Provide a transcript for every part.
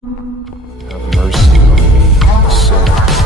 Have mercy on me, a sinner.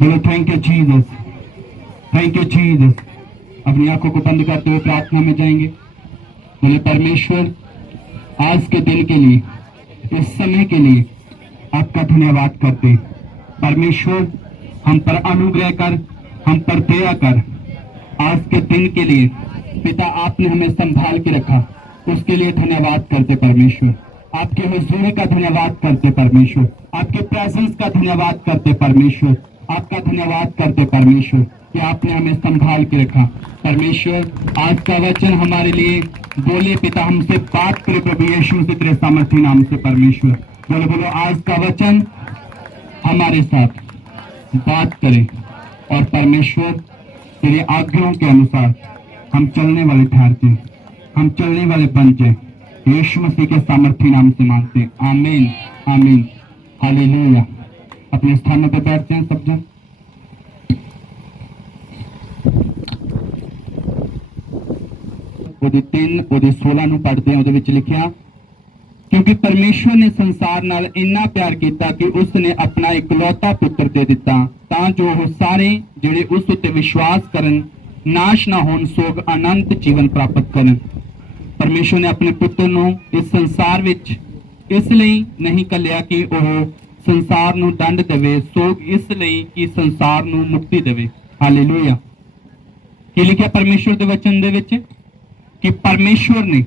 बोलो thank you Jesus, thank you Jesus. अपनी आंखों को बंद करते हुए प्रार्थना में जाएंगे। बोले परमेश्वर, आज के दिन के लिए, इस समय के लिए आपका धन्यवाद करते हैं। परमेश्वर, हम पर अनुग्रह कर, हम पर दया कर। आज के दिन के लिए पिता आपने हमें संभाल के रखा, उसके लिए धन्यवाद करते परमेश्वर। आपके हुजूरी का धन्यवाद करते परमेश्वर, आपके प्रेजेंस का धन्यवाद करते परमेश्वर, आपका धन्यवाद करते परमेश्वर कि आपने हमें संभाल के रखा। परमेश्वर, आज का वचन हमारे लिए बोले पिता, हमसे बात करे प्रभु यीशु मसीह तेरे सामर्थी नाम से। परमेश्वर बोलो बोलो, आज का वचन हमारे साथ बात करे और परमेश्वर तेरे आज्ञाओं के अनुसार हम चलने वाले ठहरते, हम चलने वाले बन जाए। यीशु मसीह के सामर्थी नाम से मांगते हैं, आमीन आमीन हालेलुया। अपने स्थानों पर बैठते हैं सब जन। ਉਹਦੇ 3 ਉਹਦੇ 16 ਨੂੰ ਪੜ੍ਹਦੇ ਹਾਂ। ਉਹਦੇ ਵਿੱਚ ਲਿਖਿਆ, ਕਿਉਂਕਿ ਪਰਮੇਸ਼ਵਰ ਨੇ ਸੰਸਾਰ ਨਾਲ ਇੰਨਾ ਪਿਆਰ ਕੀਤਾ ਕਿ ਉਸ ਨੇ ਆਪਣਾ ਇਕਲੌਤਾ ਪੁੱਤਰ ਦੇ ਦਿੱਤਾ, ਤਾਂ ਜੋ ਉਹ ਸਾਰੇ ਜਿਹੜੇ ਉਸ ਉੱਤੇ ਵਿਸ਼ਵਾਸ ਕਰਨ ਨਾਸ਼ ਨਾ ਹੋਣ, ਸੋਗ ਅਨੰਤ ਜੀਵਨ ਪ੍ਰਾਪਤ ਕਰਨ। ਪਰਮੇਸ਼ਵਰ ਨੇ ਆਪਣੇ ਪੁੱਤਰ ਨੂੰ ਇਸ ਸੰਸਾਰ ਵਿੱਚ ਇਸ ਲਈ ਨਹੀਂ ਘੱਲਿਆ ਕਿ ਉਹ ਸੰਸਾਰ ਨੂੰ ਦੰਡ ਦੇਵੇ, ਸੋਗ ਇਸ ਲਈ ਕਿ ਸੰਸਾਰ ਨੂੰ ਮੁਕਤੀ ਦੇਵੇ। ਹਾਲੇਲੂਇਆ। ਕੀ ਲਿਖਿਆ ਪਰਮੇਸ਼ਵਰ ਦੇ ਵਚਨ ਦੇ ਵਿੱਚ ਕਿ ਪਰਮੇਸ਼ਵਰ ਨੇ,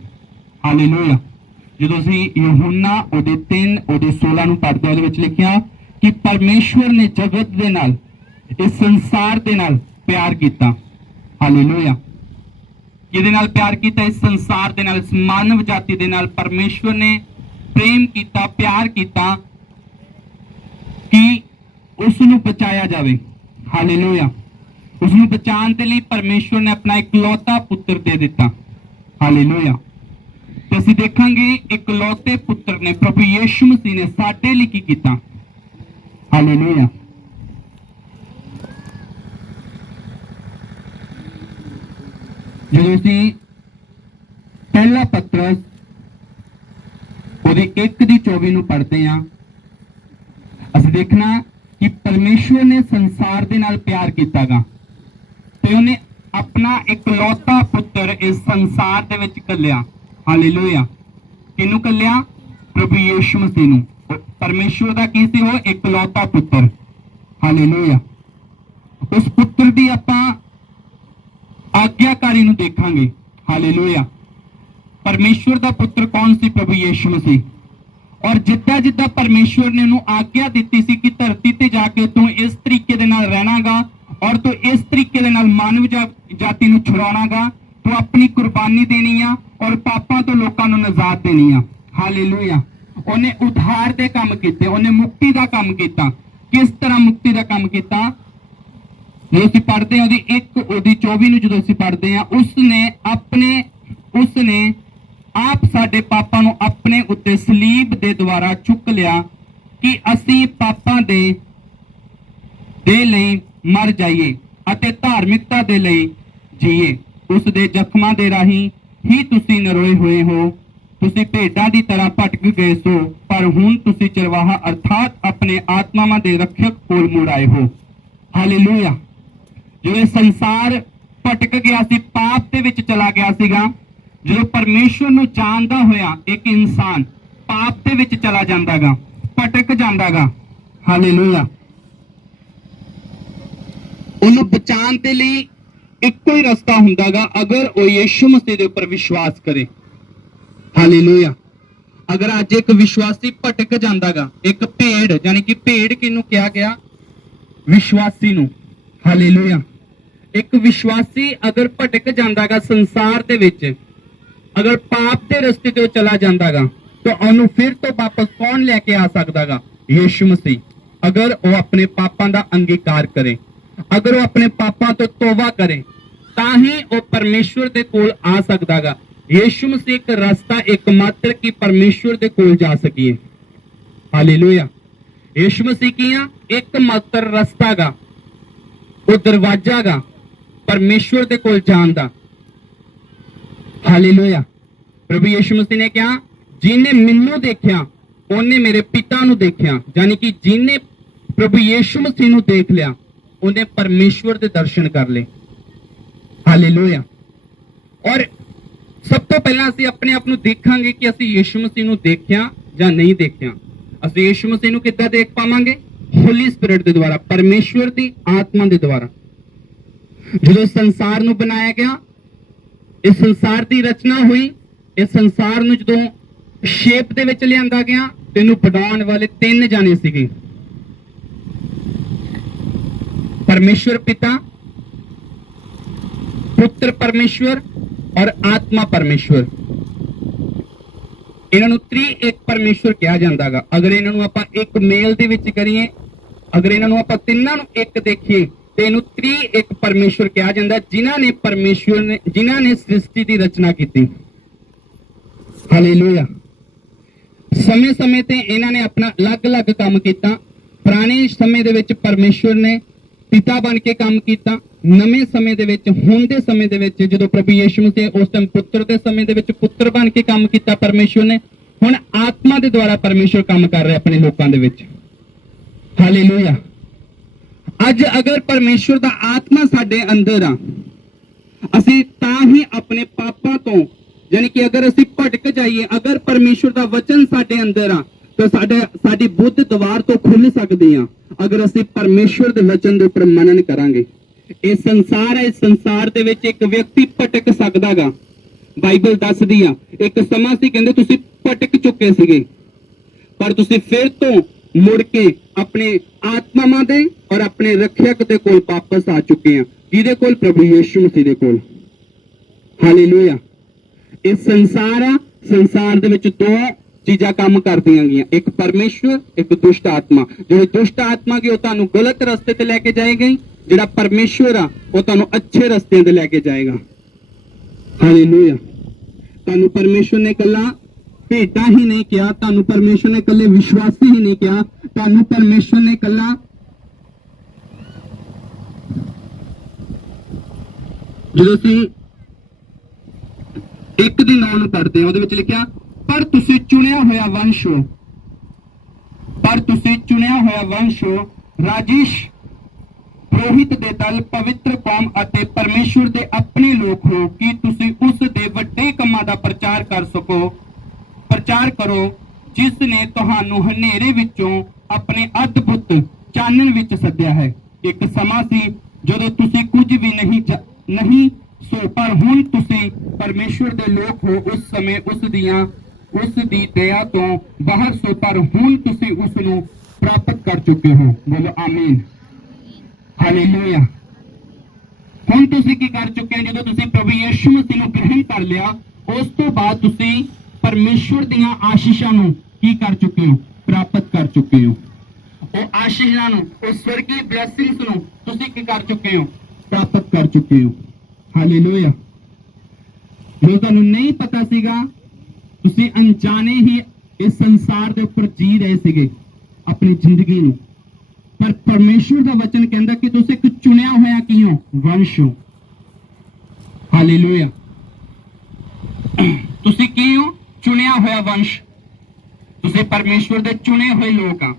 ਹਾਲੇਲੂਇਆ, ਜਦੋਂ ਅਸੀਂ ਯਹੂਨਾ ਉਹਦੇ 3 ਉਹਦੇ 16 ਨੂੰ ਪੜ੍ਹਦੇ ਉਹਦੇ ਵਿੱਚ ਲਿਖਿਆ ਕਿ ਪਰਮੇਸ਼ਵਰ ਨੇ ਜਗਤ ਦੇ ਨਾਲ, ਇਸ ਸੰਸਾਰ ਦੇ ਨਾਲ ਪਿਆਰ ਕੀਤਾ। ਹਾਲੇਲੂਇਆ। ਕਿਹਦੇ ਨਾਲ ਪਿਆਰ ਕੀਤਾ? ਇਸ ਸੰਸਾਰ ਦੇ ਨਾਲ, ਇਸ ਮਾਨਵ ਜਾਤੀ ਦੇ ਨਾਲ ਪਰਮੇਸ਼ਵਰ ਨੇ ਪ੍ਰੇਮ ਕੀਤਾ, ਪਿਆਰ ਕੀਤਾ ਕਿ ਉਸ ਨੂੰ ਬਚਾਇਆ ਜਾਵੇ। ਹਾਲੇਲੂਇਆ। ਉਸ ਨੂੰ ਬਚਾਉਣ ਦੇ ਲਈ ਪਰਮੇਸ਼ਵਰ ਨੇ ਆਪਣਾ ਇਕਲੌਤਾ ਪੁੱਤਰ ਦੇ ਦਿੱਤਾ। ਹਾਲੇਲੂਇਆ। ਤੇ ਅਸੀਂ ਦੇਖਾਂਗੇ ਇਕਲੌਤੇ ਪੁੱਤਰ ਨੇ, ਪ੍ਰਭੂ ਯੀਸ਼ੂ ਮਸੀਹ ਨੇ ਸਾਡੇ ਲਈ ਕੀ ਕੀਤਾ। ਹਾਲੇਲੂਇਆ। ਜਦੋਂ ਅਸੀਂ ਪਹਿਲਾ ਪਤਰਸ ਉਹਦੀ 1:24 ਨੂੰ ਪੜ੍ਹਦੇ ਹਾਂ, ਅਸੀਂ ਦੇਖਣਾ ਕਿ ਪਰਮੇਸ਼ਵਰ ਨੇ ਸੰਸਾਰ ਦੇ ਨਾਲ ਪਿਆਰ ਕੀਤਾਗਾ ਤੇ ਉਹਨੇ ਆਪਣਾ ਇਕਲੌਤਾ ਪੁੱਤਰ ਇਸ ਸੰਸਾਰ ਦੇ ਵਿੱਚ ਘੱਲਿਆ। ਹਾਲੇਲੂਇਆ। ਕਿਹਨੂੰ ਘੱਲਿਆ? ਪ੍ਰਭੂ ਯੀਸ਼ੂ ਮਸੀਹ ਨੂੰ। ਪਰਮੇਸ਼ਵਰ ਦਾ ਕੀ ਸੀ? ਉਹ ਇਕਲੌਤਾ ਪੁੱਤਰ। ਹਾਲੇਲੂਇਆ। ਉਸ ਪੁੱਤਰ ਦੀ ਆਪਾਂ ਆਗਿਆਕਾਰੀ ਨੂੰ ਦੇਖਾਂਗੇ। ਹਾਲੇਲੂਇਆ। ਪਰਮੇਸ਼ਵਰ ਦਾ ਪੁੱਤਰ ਕੌਣ ਸੀ? ਪ੍ਰਭੂ ਯੀਸ਼ੂ ਮਸੀਹ। ਔਰ ਜਿੱਦਾਂ ਜਿੱਦਾਂ ਪਰਮੇਸ਼ਵਰ ਨੇ ਉਹਨੂੰ ਆਗਿਆ ਦਿੱਤੀ ਸੀ ਕਿ ਧਰਤੀ ਤੇ ਜਾ ਕੇ ਤੂੰ ਇਸ ਤਰੀਕੇ ਦੇ ਨਾਲ ਰਹਿਣਾਗਾ ਔਰ ਤੂੰ ਇਸ ਤਰੀਕੇ ਦੇ ਨਾਲ ਮਾਨਵ ਜਾਤੀ ਨੂੰ ਛੁਡਾਉਣਾਗਾ, ਤੂੰ ਆਪਣੀ ਕੁਰਬਾਨੀ ਦੇਣੀ ਆ ਔਰ ਪਾਪਾਂ ਤੋਂ ਲੋਕਾਂ ਨੂੰ ਨਜਾਤ ਦੇਣੀ ਆ। ਹਾਲੇਲੂਇਆ। ਉਹਨੇ ਉਧਾਰ ਦੇ ਕੰਮ ਕੀਤੇ, ਉਹਨੇ ਮੁਕਤੀ ਦਾ ਕੰਮ ਕੀਤਾ। ਕਿਸ ਤਰ੍ਹਾਂ ਮੁਕਤੀ ਦਾ ਕੰਮ ਕੀਤਾ? ਜਦੋਂ ਅਸੀਂ ਪੜ੍ਹਦੇ ਹਾਂ ਉਹਦੀ 1:24 ਨੂੰ, ਜਦੋਂ ਅਸੀਂ ਪੜ੍ਹਦੇ ਹਾਂ, ਉਸਨੇ ਆਪ ਸਾਡੇ ਪਾਪਾਂ ਨੂੰ ਆਪਣੇ ਉੱਤੇ ਸਲੀਬ ਦੇ ਦੁਆਰਾ ਚੁੱਕ ਲਿਆ ਕਿ ਅਸੀਂ ਪਾਪਾਂ ਦੇ ਲਈ ਮਰ ਜਾਈਏ ਅਤੇ ਧਾਰਮਿਕਤਾ ਦੇ ਲਈ ਜੀਏ। ਉਸ ਦੇ ਜ਼ਖਮਾਂ ਦੇ ਰਾਹੀਂ ਹੀ ਤੁਸੀਂ ਨਰੋਏ ਹੋਏ ਹੋ। ਤੁਸੀਂ ਭੇਡਾਂ ਦੀ ਤਰ੍ਹਾਂ ਭਟਕ ਗਏ ਸੋ, ਪਰ ਹੁਣ ਤੁਸੀਂ ਚਰਵਾਹਾ ਅਰਥਾਤ ਆਪਣੇ ਆਤਮਾਵਾਂ ਦੇ ਰੱਖਿਅਕ ਕੋਲ ਮੁੜ ਆਏ ਹੋ। ਹਾਲੇਲੂਇਆ। ਜਿਵੇਂ ਸੰਸਾਰ ਭਟਕ ਗਿਆ ਸੀ, ਪਾਪ ਦੇ ਵਿੱਚ ਚਲਾ ਗਿਆ ਸੀਗਾ, ਜਦੋਂ ਪਰਮੇਸ਼ਵਰ ਨੂੰ ਜਾਣਦਾ ਹੋਇਆ ਇੱਕ ਇਨਸਾਨ ਪਾਪ ਦੇ ਵਿੱਚ ਚਲਾ ਜਾਂਦਾਗਾ, ਭਟਕ ਜਾਂਦਾਗਾ। ਹਾਲੇਲੂਇਆ। ਉਹਨੂੰ ਬਚਾਉਣ ਦੇ ਲਈ ਇੱਕੋ ਹੀ ਰਸਤਾ ਹੁੰਦਾਗਾ, ਅਗਰ ਉਹ ਯੀਸ਼ੂ ਮਸੀਹ ਦੇ ਉੱਪਰ ਵਿਸ਼ਵਾਸ ਕਰੇ। ਹਾਲੇਲੂਇਆ। ਅਗਰ ਅੱਜ ਇੱਕ ਵਿਸ਼ਵਾਸੀ ਭਟਕ ਜਾਂਦਾਗਾ, ਇੱਕ ਭੇਡ, ਯਾਨੀ ਕਿ ਭੇਡ ਕਿਹਨੂੰ ਕਿਹਾ ਗਿਆ? ਵਿਸ਼ਵਾਸੀ ਨੂੰ। ਹਾਲੇਲੂਇਆ। ਇੱਕ ਵਿਸ਼ਵਾਸੀ ਅਗਰ ਭਟਕ ਜਾਂਦਾਗਾ ਸੰਸਾਰ ਦੇ ਵਿੱਚ, ਅਗਰ ਪਾਪ ਦੇ ਰਸਤੇ ਤੇ ਉਹ ਚਲਾ ਜਾਂਦਾਗਾ, ਤਾਂ ਉਹਨੂੰ ਫਿਰ ਤੋਂ ਵਾਪਸ ਕੌਣ ਲੈ ਕੇ ਆ ਸਕਦਾਗਾ? ਯੀਸ਼ੂ ਮਸੀਹ। ਅਗਰ ਉਹ ਆਪਣੇ ਪਾਪਾਂ ਦਾ ਅੰਗੀਕਾਰ ਕਰੇ, ਅਗਰ ਉਹ ਆਪਣੇ ਪਾਪਾਂ ਤੋਂ ਤੋਬਾ ਕਰੇ, ਤਾਂ ਹੀ ਉਹ ਪਰਮੇਸ਼ਵਰ ਦੇ ਕੋਲ ਆ ਸਕਦਾਗਾ। ਯੀਸ਼ੂ ਮਸੀਹ ਇੱਕ ਰਸਤਾ ਇੱਕਮਾਤਰ ਕਿ ਪਰਮੇਸ਼ਵਰ ਦੇ ਕੋਲ ਜਾ ਸਕੀਏ। ਹਾਲੇਲੂਇਆ। ਯੀਸ਼ੂ ਮਸੀਹ ਕੀ ਆ? ਇੱਕਮਾਤਰ ਰਸਤਾਗਾ, ਉਹ ਦਰਵਾਜ਼ਾਗਾ ਪਰਮੇਸ਼ਵਰ ਦੇ ਕੋਲ ਜਾਣ ਦਾ। ਹਾਲੇਲੂਇਆ। ਪ੍ਰਭੂ ਯੀਸ਼ੂ ਮਸੀਹ ਨੇ ਕਿਹਾ, ਜਿਹਨੇ ਮੈਨੂੰ ਦੇਖਿਆ ਉਹਨੇ ਮੇਰੇ ਪਿਤਾ ਨੂੰ ਦੇਖਿਆ, ਯਾਨੀ ਕਿ ਜਿਹਨੇ ਪ੍ਰਭੂ ਯੀਸ਼ੂ ਮਸੀਹ ਨੂੰ ਦੇਖ ਲਿਆ ਉਹਨੇ ਪਰਮੇਸ਼ਵਰ ਦੇ ਦਰਸ਼ਨ ਕਰ ਲਏ। ਹਾਲੇਲੂਇਆ। ਔਰ ਸਭ ਤੋਂ ਪਹਿਲਾਂ ਅਸੀਂ ਆਪਣੇ ਆਪ ਨੂੰ ਦੇਖਾਂਗੇ ਕਿ ਅਸੀਂ ਯਿਸੂ ਮਸੀਹ ਨੂੰ ਦੇਖਿਆ ਜਾਂ ਨਹੀਂ ਦੇਖਿਆ। ਅਸੀਂ ਯਿਸੂ ਮਸੀਹ ਨੂੰ ਕਿੱਦਾਂ ਦੇਖ ਪਾਵਾਂਗੇ? ਹੋਲੀ ਸਪਿਰਿਟ ਦੇ ਦੁਆਰਾ, ਪਰਮੇਸ਼ਵਰ ਦੀ ਆਤਮਾ ਦੇ ਦੁਆਰਾ। ਜਦੋਂ ਸੰਸਾਰ ਨੂੰ ਬਣਾਇਆ ਗਿਆ, ਇਸ ਸੰਸਾਰ ਦੀ ਰਚਨਾ ਹੋਈ, ਇਸ ਸੰਸਾਰ ਨੂੰ ਜਦੋਂ ਸ਼ੇਪ ਦੇ ਵਿੱਚ ਲਿਆਂਦਾ ਗਿਆ, ਤੈਨੂੰ ਬਣਾਉਣ ਵਾਲੇ 3 ਜਾਣੇ ਸੀਗੇ, परमेश्वर पिता, पुत्र परमेश्वर और आत्मा परमेश्वर। ਇਹਨਾਂ ਨੂੰ ਤ੍ਰਿਏਕ ਪਰਮੇਸ਼ਵਰ ਕਿਹਾ ਜਾਂਦਾਗਾ। ਅਗਰ ਇਹਨਾਂ ਨੂੰ ਆਪਾਂ ਇੱਕ ਮੇਲ ਦੇ ਵਿੱਚ ਕਰੀਏ, ਅਗਰ ਇਹਨਾਂ ਨੂੰ ਆਪਾਂ ਤਿੰਨਾਂ ਨੂੰ ਇੱਕ ਦੇਖੀਏ ਤੇ ਇਹਨੂੰ ਤ੍ਰਿਏਕ ਪਰਮੇਸ਼ਵਰ ਕਿਹਾ ਜਾਂਦਾ, ਜਿਨ੍ਹਾਂ ਨੇ ਸ੍ਰਿਸ਼ਟੀ ਦੀ ਰਚਨਾ ਕੀਤੀ। ਹਾਲੇਲੂਇਆ। ਸਮੇਂ-ਸਮੇਂ ਤੇ ਇਹਨਾਂ ਨੇ ਆਪਣਾ ਅਲੱਗ-ਅਲੱਗ ਕੰਮ ਕੀਤਾ। ਪੁਰਾਣੇ ਸਮੇਂ ਦੇ ਵਿੱਚ ਪਰਮੇਸ਼ਵਰ ਨੇ ਪਿਤਾ ਬਣ ਕੇ ਕੰਮ ਕੀਤਾ। ਨਵੇਂ ਸਮੇਂ ਦੇ ਵਿੱਚ, ਹੁਣ ਦੇ ਸਮੇਂ ਦੇ ਵਿੱਚ, ਜਦੋਂ ਪ੍ਰਭੂ ਯਿਸੂ ਮਸੀਹ ਉਸ ਟਾਈਮ ਪੁੱਤਰ ਦੇ ਸਮੇਂ ਦੇ ਵਿੱਚ ਪੁੱਤਰ ਬਣ ਕੇ ਕੰਮ ਕੀਤਾ ਪਰਮੇਸ਼ਵਰ ਨੇ, ਹੁਣ ਆਤਮਾ ਦੇ ਦੁਆਰਾ ਪਰਮੇਸ਼ਵਰ ਕੰਮ ਕਰ ਰਿਹਾ ਆਪਣੇ ਲੋਕਾਂ ਦੇ ਵਿੱਚ। ਹਾਲੇਲੂਇਆ। ਅੱਜ ਅਗਰ ਪਰਮੇਸ਼ਵਰ ਦਾ ਆਤਮਾ ਸਾਡੇ ਅੰਦਰ ਆ, ਅਸੀਂ ਤਾਂ ਹੀ ਆਪਣੇ ਪਾਪਾਂ ਤੋਂ, ਯਾਨੀ ਕਿ ਅਗਰ ਅਸੀਂ ਭਟਕ ਜਾਈਏ, ਅਗਰ ਪਰਮੇਸ਼ਵਰ ਦਾ ਵਚਨ ਸਾਡੇ ਅੰਦਰ ਆ ਤਾਂ ਸਾਡੀ ਬੁੱਧ ਦੀਵਾਰ ਤੋਂ ਖੁੱਲ ਸਕਦੀ ਆ, ਅਗਰ ਅਸੀਂ ਪਰਮੇਸ਼ਵਰ ਦੇ ਵਚਨ ਦੇ ਉੱਪਰ ਮਨਨ ਕਰਾਂਗੇ। ਇਹ ਸੰਸਾਰ ਹੈ, ਇਸ ਸੰਸਾਰ ਦੇ ਵਿੱਚ ਇੱਕ ਵਿਅਕਤੀ ਭਟਕ ਸਕਦਾਗਾ। ਬਾਈਬਲ ਦੱਸਦੀ ਆ, ਇੱਕ ਸਮਾਂ ਸੀ ਕਹਿੰਦੇ ਤੁਸੀਂ ਭਟਕ ਚੁੱਕੇ ਸੀਗੇ, ਪਰ ਤੁਸੀਂ ਫਿਰ ਤੋਂ ਮੁੜ ਕੇ ਆਪਣੇ ਆਤਮਾਵਾਂ ਦੇ ਔਰ ਆਪਣੇ ਰੱਖਿਅਕ ਦੇ ਕੋਲ ਵਾਪਸ ਆ ਚੁੱਕੇ ਆ। ਜਿਹਦੇ ਕੋਲ? ਪ੍ਰਭੂ ਯਿਸੂ ਮਸੀਹ ਦੇ ਕੋਲ। ਹਾਲੇਲੂਇਆ। ਇਹ ਸੰਸਾਰ ਆ, ਸੰਸਾਰ ਦੇ ਵਿੱਚ 2 ਚੀਜ਼ਾਂ ਕੰਮ ਕਰਦੀਆਂ ਗਈਆਂ, ਇੱਕ ਪਰਮੇਸ਼ਵਰ, ਇੱਕ ਦੁਸ਼ਟ ਆਤਮਾ। ਜਿਹੜੀ ਦੁਸ਼ਟ ਆਤਮਾ ਕੀ, ਉਹ ਤੁਹਾਨੂੰ ਗਲਤ ਰਸਤੇ ਤੇ ਲੈ ਕੇ ਜਾਏਗੀ। ਜਿਹੜਾ ਪਰਮੇਸ਼ਵਰ ਆ, ਉਹ ਤੁਹਾਨੂੰ ਅੱਛੇ ਰਸਤੇ ਤੇ ਲੈ ਕੇ ਜਾਏਗਾ। ਹਾਲੇਲੂਇਆ। ਤੁਹਾਨੂੰ ਪਰਮੇਸ਼ਵਰ ਨੇ ਇਕੱਲਾ ਭੇਟਾਂ ਹੀ ਨਹੀਂ ਕਿਹਾ, ਤੁਹਾਨੂੰ ਪਰਮੇਸ਼ਵਰ ਨੇ ਇਕੱਲੇ ਵਿਸ਼ਵਾਸੀ ਹੀ ਨਹੀਂ ਕਿਹਾ, ਤੁਹਾਨੂੰ ਪਰਮੇਸ਼ਵਰ ਨੇ ਇਕੱਲਾ ਜਦੋਂ ਅਸੀਂ 1 ਦੀ 9 ਨੂੰ ਪੜ੍ਹਦੇ ਹਾਂ, ਉਹਦੇ ਵਿੱਚ ਲਿਖਿਆ, ਪਰ ਤੁਸੀਂ ਚੁਣਿਆ ਹੋਇਆ ਵੰਸ਼ ਹੋ, ਪਰ ਤੁਸੀਂ ਚੁਣਿਆ ਹੋਇਆ ਵੰਸ਼ ਹੋ, ਰਾਜੇਸ਼ ਪੁਰੋਹਿਤ ਦੇ ਦਲ, ਪਵਿੱਤਰ ਕੌਮ ਅਤੇ ਪਰਮੇਸ਼ਵਰ ਦੇ ਆਪਣੇ ਲੋਕ ਹੋ, ਕਿ ਤੁਸੀਂ ਉਸ ਦੇ ਵੱਡੇ ਕੰਮਾਂ ਦਾ ਪ੍ਰਚਾਰ ਕਰੋ, ਜਿਸ ਨੇ ਤੁਹਾਨੂੰ ਹਨੇਰੇ ਵਿੱਚੋਂ ਆਪਣੇ ਅਦਭੁਤ ਚਾਨਣ ਵਿੱਚ ਸੱਦਿਆ ਹੈ। ਇੱਕ ਸਮਾਂ ਸੀ ਜਦੋਂ ਤੁਸੀਂ ਕੁਝ ਵੀ ਨਹੀਂ ਸੋ, ਪਰ ਹੁਣ ਤੁਸੀਂ ਪਰਮੇਸ਼ਵਰ ਦੇ ਲੋਕ ਹੋ। ਉਸ ਸਮੇਂ ਉਸ ਦੀ ਦਇਆ ਤੋਂ ਬਾਹਰ ਸੋ, ਪਰ ਹੁਣ ਤੁਸੀਂ ਉਸ ਨੂੰ ਪ੍ਰਾਪਤ ਕਰ ਚੁੱਕੇ ਹੋ। ਬੋਲੋ ਆਮੀਨ। ਹਾਲੇਲੂਇਆ। ਹੁਣ ਤੁਸੀਂ ਕੀ ਕਰ ਚੁੱਕੇ ਹੋ? ਜਦੋਂ ਤੁਸੀਂ ਪ੍ਰਭੂ ਯਿਸੂ ਮਸੀਹ ਨੂੰ ਗ੍ਰਹਿਣ ਕਰ ਲਿਆ, ਉਸ ਤੋਂ ਬਾਅਦ ਤੁਸੀਂ ਪਰਮੇਸ਼ਵਰ ਦੀਆਂ ਆਸ਼ੀਸ਼ਾਂ ਨੂੰ ਕੀ ਕਰ ਚੁੱਕੇ ਹੋ? ਪ੍ਰਾਪਤ ਕਰ ਚੁੱਕੇ ਹੋ। ਉਹ ਆਸ਼ੀਸ਼ਾਂ ਨੂੰ, ਉਹ ਸਵਰਗੀ ਬਲੇਸਿੰਗਸ ਨੂੰ ਤੁਸੀਂ ਕੀ ਕਰ ਚੁੱਕੇ ਹੋ? ਪ੍ਰਾਪਤ ਕਰ ਚੁੱਕੇ ਹੋ। ਹਾਲੇਲੂਇਆ। ਜੋ ਤੁਹਾਨੂੰ ਨਹੀਂ ਪਤਾ ਸੀਗਾ, ਤੁਸੀਂ ਅਣਜਾਣੇ ਹੀ ਇਸ ਸੰਸਾਰ ਦੇ ਉੱਪਰ ਜੀ ਰਹੇ ਸੀਗੇ ਆਪਣੀ ਜ਼ਿੰਦਗੀ ਨੂੰ, ਪਰ ਪਰਮੇਸ਼ਵਰ ਦਾ ਵਚਨ ਕਹਿੰਦਾ ਕਿ ਤੁਸੀਂ ਇੱਕ ਚੁਣਿਆ ਹੋਇਆ ਕੀ ਹੋ? ਵੰਸ਼ ਹੋ। ਹਾਲੇਲੂਇਆ। ਤੁਸੀਂ ਕੀ ਹੋ? ਚੁਣਿਆ ਹੋਇਆ ਵੰਸ਼। ਤੁਸੀਂ ਪਰਮੇਸ਼ਵਰ ਦੇ ਚੁਣੇ ਹੋਏ ਲੋਕ ਆ।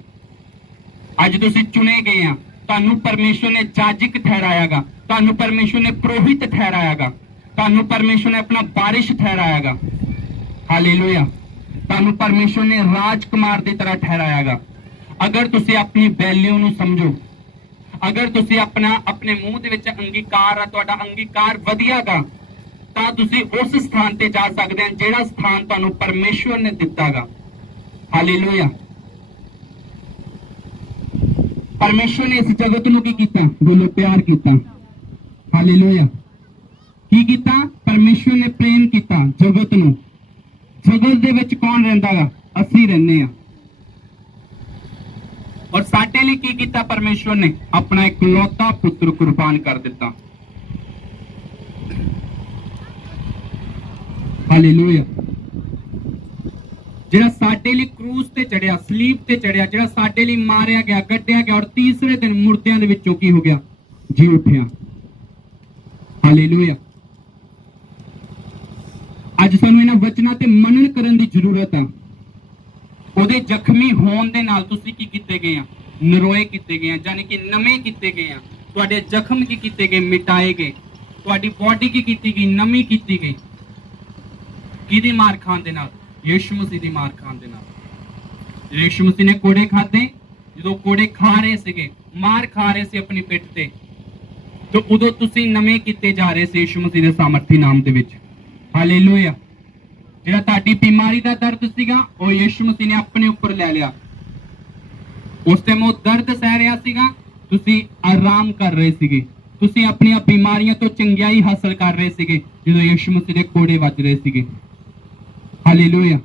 ਅੱਜ ਤੁਸੀਂ ਚੁਣੇ ਗਏ ਆ। ਤੁਹਾਨੂੰ ਪਰਮੇਸ਼ਵਰ ਨੇ ਜਾਜਕ ਠਹਿਰਾਇਆਗਾ, ਤੁਹਾਨੂੰ ਪਰਮੇਸ਼ਵਰ ਨੇ ਪੁਰੋਹਿਤ ਠਹਿਰਾਇਆਗਾ, ਤੁਹਾਨੂੰ ਪਰਮੇਸ਼ਵਰ ਨੇ ਆਪਣਾ ਵਾਰਿਸ਼ ਠਹਿਰਾਇਆਗਾ। ਹਾਲੇਲੂਇਆ। ਤੁਹਾਨੂੰ ਪਰਮੇਸ਼ਵਰ ਨੇ ਰਾਜਕੁਮਾਰ ਦੀ ਤਰ੍ਹਾਂ ਠਹਿਰਾਇਆਗਾ। ਅਗਰ ਤੁਸੀਂ ਆਪਣੀ ਵੈਲਿਊ ਨੂੰ ਸਮਝੋ, ਅਗਰ ਤੁਸੀਂ ਆਪਣੇ ਮੂੰਹ ਦੇ ਵਿੱਚ ਅੰਗੀਕਾਰ ਆ, ਤੁਹਾਡਾ ਅੰਗੀਕਾਰ ਵਧੀਆਗਾ, ਤਾਂ ਤੁਸੀਂ ਉਸ ਸਥਾਨ ਤੇ ਜਾ ਸਕਦੇ ਹੋ ਜਿਹੜਾ ਸਥਾਨ ਤੁਹਾਨੂੰ ਪਰਮੇਸ਼ਵਰ ਨੇ ਦਿੱਤਾਗਾ। ਹਾਲੇਲੂਇਆ। ਪਰਮੇਸ਼ਵਰ ਨੇ ਇਸ ਜਗਤ ਨੂੰ ਕੀ ਕੀਤਾ? ਬੋਲੋ ਪਿਆਰ ਕੀਤਾ। ਹਾਲੇਲੂਇਆ। ਕੀ ਕੀਤਾ? ਪਰਮੇਸ਼ਵਰ ਨੇ ਪ੍ਰੇਮ ਕੀਤਾ ਜਗਤ ਨੂੰ। ਜਗਤ ਦੇ ਵਿੱਚ ਕੌਣ ਰਹਿੰਦਾਗਾ? ਅਸੀਂ ਰਹਿੰਦੇ ਆ। ਔਰ ਸਾਡੇ ਲਈ ਕੀ ਕੀਤਾ ਪਰਮੇਸ਼ਵਰ ਨੇ? ਆਪਣਾ ਇਕਲੌਤਾ ਪੁੱਤਰ ਕੁਰਬਾਨ ਕਰ ਦਿੱਤਾ। ਹਾਲੇਲੂਇਆ। ਜਿਹੜਾ ਸਾਡੇ ਲਈ ਕਰੂਸ ਤੇ ਚੜਿਆ, ਸਲੀਬ ਤੇ ਚੜਿਆ, ਜਿਹੜਾ ਸਾਡੇ ਲਈ ਮਾਰਿਆ ਗਿਆ, ਕੱਟਿਆ ਗਿਆ, ਔਰ ਤੀਸਰੇ ਦਿਨ ਮੁਰਦਿਆਂ ਦੇ ਵਿੱਚੋਂ ਕੀ ਹੋ ਗਿਆ? ਜੀ ਉੱਠਿਆ। ਹਾਲੇਲੂਇਆ। ਅੱਜ ਸਾਨੂੰ ਇਹਨਾਂ ਵਚਨਾਂ ਤੇ ਮਨਨ ਕਰਨ ਦੀ ਜ਼ਰੂਰਤ ਆ। ਉਹਦੇ ਜ਼ਖਮੀ ਹੋਣ ਦੇ ਨਾਲ ਤੁਸੀਂ ਕੀ ਕੀਤੇ ਗਏ ਆ? ਨਰੋਏ ਕੀਤੇ ਗਏ ਆ, ਯਾਨੀ ਕਿ ਨਵੇਂ ਕੀਤੇ ਗਏ ਆ। ਤੁਹਾਡੇ ਜ਼ਖਮ ਕੀ ਕੀਤੇ ਗਏ, ਮਿਟਾਏ ਗਏ। ਤੁਹਾਡੀ ਬੋਡੀ ਕੀ ਕੀਤੀ ਗਈ, ਨਵੀਂ ਕੀਤੀ ਗਈ। ਕਿਹਦੀ ਮਾਰ ਖਾਣ ਦੇ ਨਾਲ? ਯਿਸੂ ਮਸੀਹ ਦੀ ਮਾਰ ਖਾਣ ਦੇ ਨਾਲ। ਯਿਸੂ ਮਸੀਹ ਨੇ ਕੋੜੇ ਖਾਦੇ, ਜਦੋਂ ਕੋੜੇ ਖਾ ਰਹੇ ਸੀਗੇ, ਮਾਰ ਖਾ ਰਹੇ ਸੀ ਆਪਣੀ ਪਿੱਠ ਤੇ ਉਦੋਂ ਤੁਸੀਂ ਨਵੇਂ ਕੀਤੇ ਜਾ ਰਹੇ ਸੀ ਯਿਸੂ ਮਸੀਹ ਦੇ ਸਾਮਰਥੀ ਨਾਮ ਦੇ ਵਿੱਚ। ਹਾਲੇਲੂਇਆ। ਜਿਹੜਾ ਤੁਹਾਡੀ ਬਿਮਾਰੀ ਦਾ ਦਰਦ ਸੀਗਾ ਉਹ ਯਿਸੂ ਮਸੀਹ ਨੇ ਆਪਣੇ ਉੱਪਰ ਲੈ ਲਿਆ। ਉਸ ਟਾਈਮ ਉਹ ਦਰਦ ਸਹਿ ਰਿਹਾ ਸੀਗਾ, ਤੁਸੀਂ ਆਰਾਮ ਕਰ ਰਹੇ ਸੀਗੇ, ਤੁਸੀਂ ਆਪਣੀਆਂ ਬਿਮਾਰੀਆਂ ਤੋਂ ਚੰਗਿਆਈ ਹਾਸਲ ਕਰ ਰਹੇ ਸੀਗੇ ਜਦੋਂ ਯਿਸੂ ਮਸੀਹ ਦੇ ਕੋੜੇ ਵੱਜ ਰਹੇ ਸੀਗੇ। ਹਾਲੇਲੂਇਆ।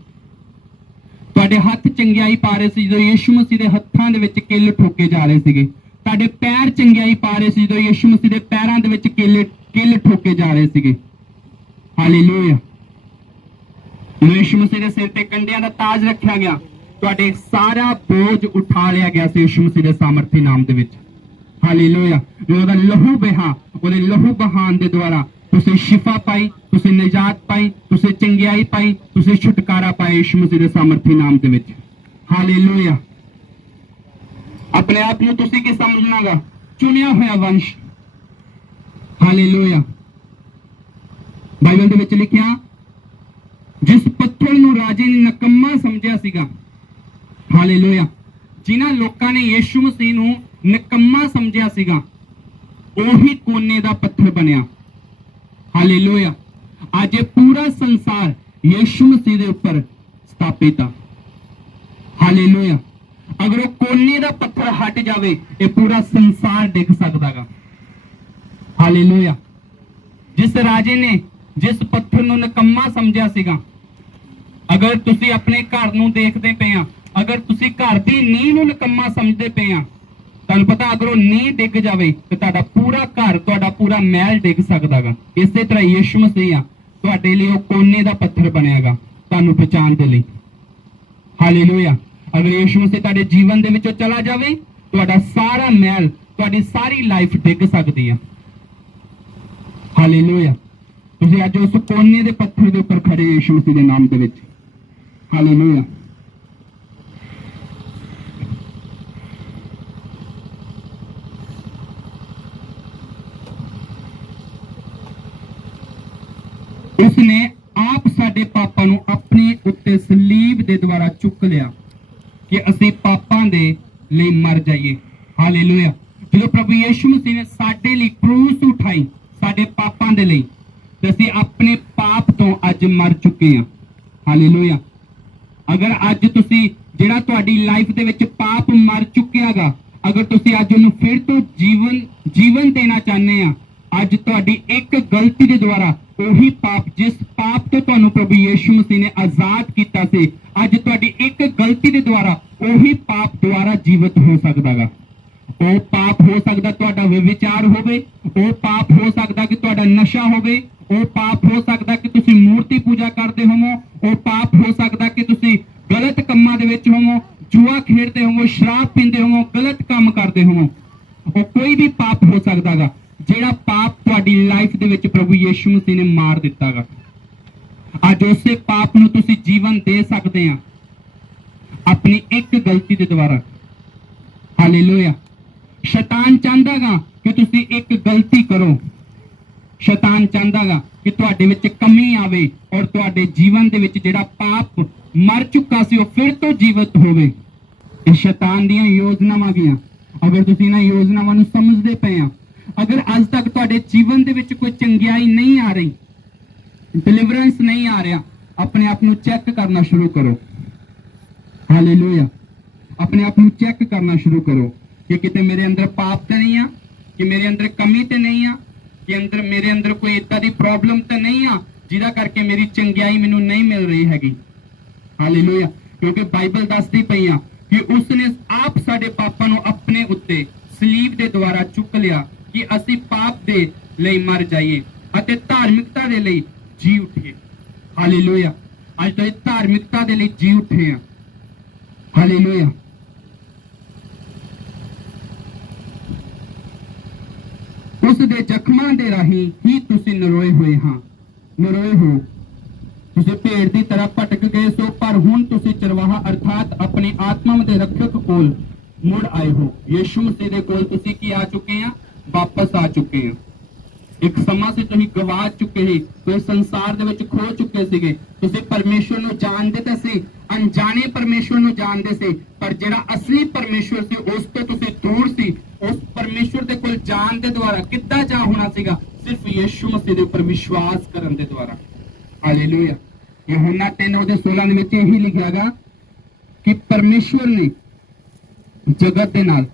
ਤੁਹਾਡੇ ਹੱਥ ਚੰਗਿਆਈ ਪਾ ਰਹੇ ਸੀ ਜਦੋਂ ਯਿਸੂ ਮਸੀਹ ਦੇ ਹੱਥਾਂ ਦੇ ਵਿੱਚ ਕਿੱਲ ਠੋਕੇ ਜਾ ਰਹੇ ਸੀਗੇ। ਤੁਹਾਡੇ ਪੈਰ ਚੰਗਿਆਈ ਪਾ ਰਹੇ ਸੀ ਜਦੋਂ ਯਿਸੂ ਮਸੀਹ ਦੇ ਪੈਰਾਂ ਦੇ ਵਿੱਚ ਕਿੱਲ ਠੋਕੇ ਜਾ ਰਹੇ ਸੀਗੇ। ਹਾਲੇਲੂਇਆ। ਜਦੋਂ ਯਿਸੂ ਮਸੀਹ ਦੇ ਸਿਰ ਤੇ ਕੰਡਿਆਂ ਦਾ ਤਾਜ ਰੱਖਿਆ ਗਿਆ, ਤੁਹਾਡੇ ਸਾਰਾ ਬੋਝ ਉਠਾ ਲਿਆ ਗਿਆ ਸੀ ਯਿਸੂ ਮਸੀਹ ਦੇ ਸਾਮਰਥੀ ਨਾਮ ਦੇ ਵਿੱਚ। ਹਾਲੇਲੂਇਆ। ਜਦੋਂ ਉਹਦਾ ਲਹੂ ਬਹਾ, ਉਹਦੇ ਲਹੂ ਬਹਾਨ ਦੇ ਦੁਆਰਾ ਤੁਸੀਂ ਸ਼ਿਫਾ ਪਾਈ, ਤੁਸੀਂ ਨਿਜਾਤ ਪਾਈ, ਤੁਸੀਂ ਚੰਗਿਆਈ ਪਾਈ, ਤੁਸੀਂ ਛੁਟਕਾਰਾ ਪਾਇਆ ਯਿਸੂ ਮਸੀਹ ਦੇ ਸਾਮਰਥੀ ਨਾਮ ਦੇ ਵਿੱਚ। ਹਾਲੇਲੂਇਆ। ਆਪਣੇ ਆਪ ਨੂੰ ਤੁਸੀਂ ਕੀ ਸਮਝਣਾਗਾ? ਚੁਣਿਆ ਹੋਇਆ ਵੰਸ਼। ਹਾਲੇਲੂਇਆ। ਬਾਈਬਲ ਦੇ ਵਿੱਚ ਲਿਖਿਆ, ਜਿਸ ਪੱਥਰ ਨੂੰ ਰਾਜੇ ਨੇ ਨਕੰਮਾ ਸਮਝਿਆ ਸੀਗਾ। ਹਾਲੇਲੂਇਆ। ਜਿਨ੍ਹਾਂ ਲੋਕਾਂ ਨੇ ਯਿਸੂ ਮਸੀਹ ਨੂੰ ਨਕੰਮਾ ਸਮਝਿਆ ਸੀਗਾ, ਉਹੀ ਕੋਨੇ ਦਾ ਪੱਥਰ ਬਣਿਆ। ਹਾਲੇਲੂਇਆ। ਅੱਜ ਇਹ ਪੂਰਾ ਸੰਸਾਰ ਯਿਸੂ ਮਸੀਹ ਦੇ ਉੱਪਰ ਸਥਾਪਿਤ ਆ। ਹਾਲੇਲੂਇਆ। ਅਗਰ ਉਹ ਕੋਨੇ ਦਾ ਪੱਥਰ ਹਟ ਜਾਵੇ, ਇਹ ਪੂਰਾ ਸੰਸਾਰ ਡਿੱਗ ਸਕਦਾਗਾ। ਹਾਲੇਲੂਇਆ। ਜਿਸ ਰਾਜੇ ਨੇ ਜਿਸ ਪੱਥਰ ਨੂੰ ਨਕੰਮਾ ਸਮਝਿਆ ਸੀਗਾ, ਅਗਰ ਤੁਸੀਂ ਆਪਣੇ ਘਰ ਨੂੰ ਦੇਖਦੇ ਪਏ ਆ, ਅਗਰ ਤੁਸੀਂ ਘਰ ਦੀ ਨੀਂਹ ਨੂੰ ਨਕੰਮਾ ਸਮਝਦੇ ਪਏ ਆ, ਤੁਹਾਨੂੰ ਪਤਾ ਅਗਰ ਉਹ ਨੀਂਹ ਡਿੱਗ ਜਾਵੇ ਤੇ ਤੁਹਾਡਾ ਪੂਰਾ ਘਰ, ਤੁਹਾਡਾ ਪੂਰਾ ਮਹਿਲ ਡਿੱਗ ਸਕਦਾਗਾ। ਇਸੇ ਤਰ੍ਹਾਂ ਯਿਸੂ ਮਸੀਹ ਆ ਤੁਹਾਡੇ ਲਈ ਉਹ ਕੋਨੇ ਦਾ ਪੱਥਰ ਬਣਿਆਗਾ ਤੁਹਾਨੂੰ ਪਛਾਣ ਦੇ ਲਈ। ਹਾਲੇਲੂਇਆ। ਅਗਰ ਯਿਸੂ ਮਸੀਹ ਤੁਹਾਡੇ ਜੀਵਨ ਦੇ ਵਿੱਚੋਂ ਚਲਾ ਜਾਵੇ, ਤੁਹਾਡਾ ਸਾਰਾ ਮਹਿਲ, ਤੁਹਾਡੀ ਸਾਰੀ ਲਾਈਫ ਡਿੱਗ ਸਕਦੀ ਆ। ਹਾਲੇਲੂਇਆ। ਤੁਸੀਂ ਅੱਜ ਉਸ ਕੋਨੇ ਦੇ ਪੱਥਰ ਦੇ ਉੱਪਰ ਖੜੇ ਯਿਸੂ ਮਸੀਹ ਦੇ ਨਾਮ ਦੇ ਵਿੱਚ। ਹਾਲੇਲੂਇਆ। ਉਸਨੇ ਆਪ ਸਾਡੇ ਪਾਪਾਂ ਨੂੰ ਆਪਣੇ ਉੱਤੇ ਸਲੀਬ ਦੇ ਦੁਆਰਾ ਚੁੱਕ ਲਿਆ ਕਿ ਅਸੀਂ ਪਾਪਾਂ ਦੇ ਲਈ ਮਰ ਜਾਈਏ। ਹਾਲੇਲੂਇਆ। ਜਦੋਂ ਪ੍ਰਭੂ ਯਿਸੂ ਮਸੀਹ ਨੇ ਸਾਡੇ ਲਈ ਕਰੂਸ ਉਠਾਈ, ਸਾਡੇ ਪਾਪਾਂ ਦੇ ਲਈ, ਤੇ ਅਸੀਂ ਆਪਣੇ ਪਾਪ ਤੋਂ ਅੱਜ ਮਰ ਚੁੱਕੇ ਹਾਂ। ਹਾਲੇਲੂਇਆ। ਅਗਰ ਅੱਜ ਤੁਸੀਂ, ਜਿਹੜਾ ਤੁਹਾਡੀ ਲਾਈਫ ਦੇ ਵਿੱਚ ਪਾਪ ਮਰ ਚੁੱਕਿਆਗਾ, ਅਗਰ ਤੁਸੀਂ ਅੱਜ ਉਹਨੂੰ ਫਿਰ ਤੋਂ ਜੀਵਨ ਦੇਣਾ ਚਾਹੁੰਦੇ ਆ, ਅੱਜ ਤੁਹਾਡੀ ਇੱਕ ਗਲਤੀ ਦੇ ਦੁਆਰਾ ਉਹੀ ਪਾਪ, ਜਿਸ ਪਾਪ ਤੋਂ ਤੁਹਾਨੂੰ ਪ੍ਰਭੂ ਯਿਸੂ ਮਸੀਹ ਨੇ ਆਜ਼ਾਦ ਕੀਤਾ ਸੀ, ਅੱਜ ਤੁਹਾਡੀ ਇੱਕ ਗਲਤੀ ਦੇ ਦੁਆਰਾ ਉਹੀ ਪਾਪ ਦੁਆਰਾ ਜੀਵਤ ਹੋ ਸਕਦਾਗਾ। ਉਹ ਪਾਪ ਹੋ ਸਕਦਾ ਤੁਹਾਡਾ ਵਿਵਿਚਾਰ ਹੋਵੇ, ਉਹ ਪਾਪ ਹੋ ਸਕਦਾ ਕਿ ਤੁਹਾਡਾ ਨਸ਼ਾ ਹੋਵੇ, ਉਹ ਪਾਪ ਹੋ ਸਕਦਾ ਕਿ ਤੁਸੀਂ ਮੂਰਤੀ ਪੂਜਾ ਕਰਦੇ ਹੋਵੋ, ਉਹ ਪਾਪ ਹੋ ਸਕਦਾ ਕਿ ਤੁਸੀਂ ਗਲਤ ਕੰਮਾਂ ਦੇ ਵਿੱਚ ਹੋਵੋ, ਜੂਆ ਖੇਡਦੇ ਹੋਵੋ, ਸ਼ਰਾਬ ਪੀਂਦੇ ਹੋਵੋ, ਗਲਤ ਕੰਮ ਕਰਦੇ ਹੋਵੋ। ਉਹ ਕੋਈ ਵੀ ਪਾਪ ਹੋ ਸਕਦਾਗਾ ਜਿਹੜਾ ਪਾਪ ਤੁਹਾਡੀ ਲਾਈਫ ਦੇ ਵਿੱਚ ਪ੍ਰਭੂ ਯਿਸੂ ਮਸੀਹ ਨੇ ਮਾਰ ਦਿੱਤਾਗਾ। ਅੱਜ ਉਸੇ ਪਾਪ ਨੂੰ ਤੁਸੀਂ ਜੀਵਨ ਦੇ ਸਕਦੇ ਆ ਆਪਣੀ ਇੱਕ ਗਲਤੀ ਦੇ ਦੁਆਰਾ। ਹਾਲੇਲੂਇਆ। ਸ਼ੈਤਾਨ ਚਾਹੁੰਦਾਗਾ ਕਿ ਤੁਸੀਂ ਇੱਕ ਗਲਤੀ ਕਰੋ, ਸ਼ੈਤਾਨ ਚਾਹੁੰਦਾਗਾ ਕਿ ਤੁਹਾਡੇ ਵਿੱਚ ਕਮੀ ਆਵੇ ਔਰ ਤੁਹਾਡੇ ਜੀਵਨ ਦੇ ਵਿੱਚ ਜਿਹੜਾ ਪਾਪ ਮਰ ਚੁੱਕਾ ਸੀ ਉਹ ਫਿਰ ਤੋਂ ਜੀਵਤ ਹੋਵੇ। ਇਹ ਸ਼ੈਤਾਨ ਦੀਆਂ ਯੋਜਨਾਵਾਂ ਗਈਆਂ। ਅਗਰ ਤੁਸੀਂ ਇਹਨਾਂ ਯੋਜਨਾਵਾਂ ਨੂੰ ਸਮਝਦੇ ਪਏ ਆ, ਅਗਰ ਅੱਜ ਤੱਕ ਤੁਹਾਡੇ ਜੀਵਨ ਦੇ ਵਿੱਚ ਕੋਈ ਚੰਗਿਆਈ ਨਹੀਂ ਆ ਰਹੀ, ਡਿਲੀਵਰੈਂਸ ਨਹੀਂ ਆ ਰਿਹਾ, ਆਪਣੇ ਆਪ ਨੂੰ ਚੈੱਕ ਕਰਨਾ ਸ਼ੁਰੂ ਕਰੋ। ਹਾਲੇਲੂਇਆ। ਆਪਣੇ ਆਪ ਨੂੰ ਚੈੱਕ ਕਰਨਾ ਸ਼ੁਰੂ ਕਰੋ ਕਿ ਕਿਤੇ ਮੇਰੇ ਅੰਦਰ ਪਾਪ ਤਾਂ ਨਹੀਂ ਆ, ਕਿ ਮੇਰੇ ਅੰਦਰ ਕਮੀ ਤਾਂ ਨਹੀਂ ਆ, ਕਿ ਮੇਰੇ ਅੰਦਰ ਕੋਈ ਏਦਾਂ ਦੀ ਪ੍ਰੋਬਲਮ ਤਾਂ ਨਹੀਂ ਆ ਜਿਹਦਾ ਕਰਕੇ ਮੇਰੀ ਚੰਗਿਆਈ ਮੈਨੂੰ ਨਹੀਂ ਮਿਲ ਰਹੀ ਹੈਗੀ। ਹਾਲੇਲੂਇਆ। ਕਿਉਂਕਿ ਬਾਈਬਲ ਦੱਸਦੀ ਪਈ ਆ ਕਿ ਉਸਨੇ ਆਪ ਸਾਡੇ ਪਾਪਾਂ ਨੂੰ ਆਪਣੇ ਉੱਤੇ ਸਲੀਬ ਦੇ ਦੁਆਰਾ ਚੁੱਕ ਲਿਆ ਕਿ ਅਸੀਂ ਪਾਪ ਦੇ ਲਈ ਮਰ ਜਾਈਏ ਅਤੇ ਧਾਰਮਿਕਤਾ ਦੇ ਲਈ ਜੀ ਉੱਠੀਏ। ਹਾਲੇਲੂਇਆ। ਅੱਜ ਤੋਂ ਧਾਰਮਿਕਤਾ ਦੇ ਲਈ ਜੀ ਉੱਠੇ ਆ। ਹਾਲੇਲੂਇਆ। ਉਸ ਦੇ ਜ਼ਖਮਾਂ ਦੇ ਰਾਹੀਂ ਹੀ ਤੁਸੀਂ ਨਰੋਏ ਹੋਏ ਹੋ। ਤੁਸੀਂ ਭੇਡ ਦੀ ਤਰ੍ਹਾਂ ਭਟਕ ਗਏ ਸੋ, ਪਰ ਹੁਣ ਤੁਸੀਂ ਚਰਵਾਹਾ ਅਰਥਾਤ ਆਪਣੀ ਆਤਮਾ ਦੇ ਰੱਖਿਅਕ ਕੋਲ ਮੁੜ ਆਏ ਹੋ। ਯਿਸੂ ਮਸੀਹ ਦੇ ਕੋਲ ਤੁਸੀਂ ਕੀ ਆ ਚੁੱਕੇ ਆ? ਵਾਪਸ ਆ ਚੁੱਕੇ ਹਾਂ। ਇੱਕ ਸਮਾਂ ਸੀ ਤੁਸੀਂ ਗਵਾ ਚੁੱਕੇ ਸੀ, ਤੁਸੀਂ ਸੰਸਾਰ ਦੇ ਵਿੱਚ ਖੋ ਚੁੱਕੇ ਸੀਗੇ, ਤੁਸੀਂ ਪਰਮੇਸ਼ਵਰ ਨੂੰ ਜਾਣਦੇ ਤਾਂ ਸੀ, ਅਣਜਾਣੇ ਪਰਮੇਸ਼ਵਰ ਨੂੰ ਜਾਣਦੇ ਸੀ, ਪਰ ਜਿਹੜਾ ਅਸਲੀ ਪਰਮੇਸ਼ਵਰ ਸੀ ਉਸ ਤੋਂ ਤੁਸੀਂ ਦੂਰ ਸੀ। ਉਸ ਪਰਮੇਸ਼ਵਰ ਦੇ ਕੋਲ ਜਾਣ ਦੇ ਦੁਆਰਾ ਕਿੱਦਾਂ ਜਾ ਹੋਣਾ ਸੀਗਾ? ਸਿਰਫ ਯਿਸੂ ਮਸੀਹ ਦੇ ਉੱਪਰ ਵਿਸ਼ਵਾਸ ਕਰਨ ਦੇ ਦੁਆਰਾ। ਹਾਲੇਲੂਇਆ। यूहन्ना 3:16 ਦੇ ਵਿੱਚ ਇਹੀ ਲਿਖਿਆਗਾ ਕਿ ਪਰਮੇਸ਼ਵਰ ਨੇ ਜਗਤ ਦੇ ਨਾਲ,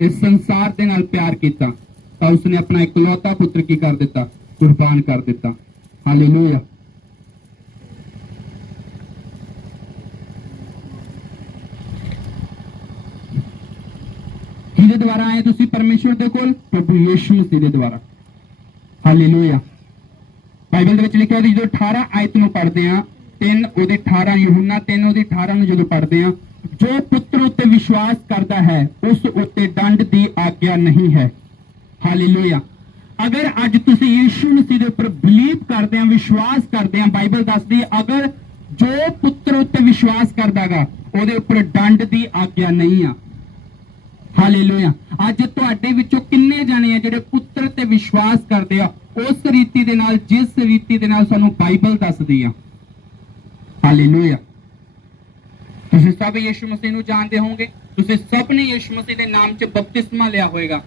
ਇਸ ਸੰਸਾਰ ਦੇ ਨਾਲ ਪਿਆਰ ਕੀਤਾ ਤਾਂ ਉਸਨੇ ਆਪਣਾ ਇਕਲੌਤਾ ਪੁੱਤਰ ਕੀ ਕਰ ਦਿੱਤਾ? ਕੁਰਬਾਨ ਕਰ ਦਿੱਤਾ। ਹਾਲੇਲੂਇਆ। ਕਿਹਦੇ ਦੁਆਰਾ ਆਏ ਤੁਸੀਂ ਪਰਮੇਸ਼ਵਰ ਦੇ ਕੋਲ? ਪ੍ਰਭੂ ਯਿਸੂ ਮਸੀਹ ਦੇ ਦੁਆਰਾ। ਹਾਲੇਲੂਇਆ। ਬਾਈਬਲ ਦੇ ਵਿੱਚ ਲਿਖਿਆ ਉਹਦੀ ਜਦੋਂ 18 ਆਇਤ ਨੂੰ ਪੜ੍ਹਦੇ ਆ, 3:18 यूहन्ना 3:18 ਨੂੰ ਜਦੋਂ ਪੜ੍ਹਦੇ ਆ, ਜੋ ਪੁੱਤਰ ਉੱਤੇ ਵਿਸ਼ਵਾਸ ਕਰਦਾ ਹੈ ਉਸ ਉੱਤੇ ਦੰਡ ਦੀ ਆਗਿਆ ਨਹੀਂ ਹੈ। ਹਾਲੇਲੂਇਆ। ਅਗਰ ਅੱਜ ਤੁਸੀਂ ਯਿਸੂ ਮਸੀਹ ਦੇ ਉੱਪਰ ਬਿਲੀਵ ਕਰਦੇ ਆ, ਵਿਸ਼ਵਾਸ ਕਰਦੇ ਆ, ਬਾਈਬਲ ਦੱਸਦੀ ਅਗਰ ਜੋ ਪੁੱਤਰ ਉੱਤੇ ਵਿਸ਼ਵਾਸ ਕਰਦਾਗਾ ਉਹਦੇ ਉੱਪਰ ਦੰਡ ਦੀ ਆਗਿਆ ਨਹੀਂ ਆ। ਹਾਲੇਲੂਇਆ। ਅੱਜ ਤੁਹਾਡੇ ਵਿੱਚੋਂ ਕਿੰਨੇ ਜਾਣੇ ਆ ਜਿਹੜੇ ਪੁੱਤਰ ਤੇ ਵਿਸ਼ਵਾਸ ਕਰਦੇ ਆ ਉਸ ਰੀਤੀ ਦੇ ਨਾਲ, ਜਿਸ ਰੀਤੀ ਦੇ ਨਾਲ ਸਾਨੂੰ ਬਾਈਬਲ ਦੱਸਦੀ ਆ? ਹਾਲੇਲੂਇਆ। ਤੁਸੀਂ ਸਭ ਯਿਸੂ ਮਸੀਹ ਨੂੰ ਜਾਣਦੇ ਹੋਵੋਗੇ, ਤੁਸੀਂ ਸਭ ਨੇ ਯਿਸੂ ਮਸੀਹ ਦੇ ਨਾਮ 'ਚ ਬਪਤਿਸਮਾ ਲਿਆ ਹੋਵੇਗਾ,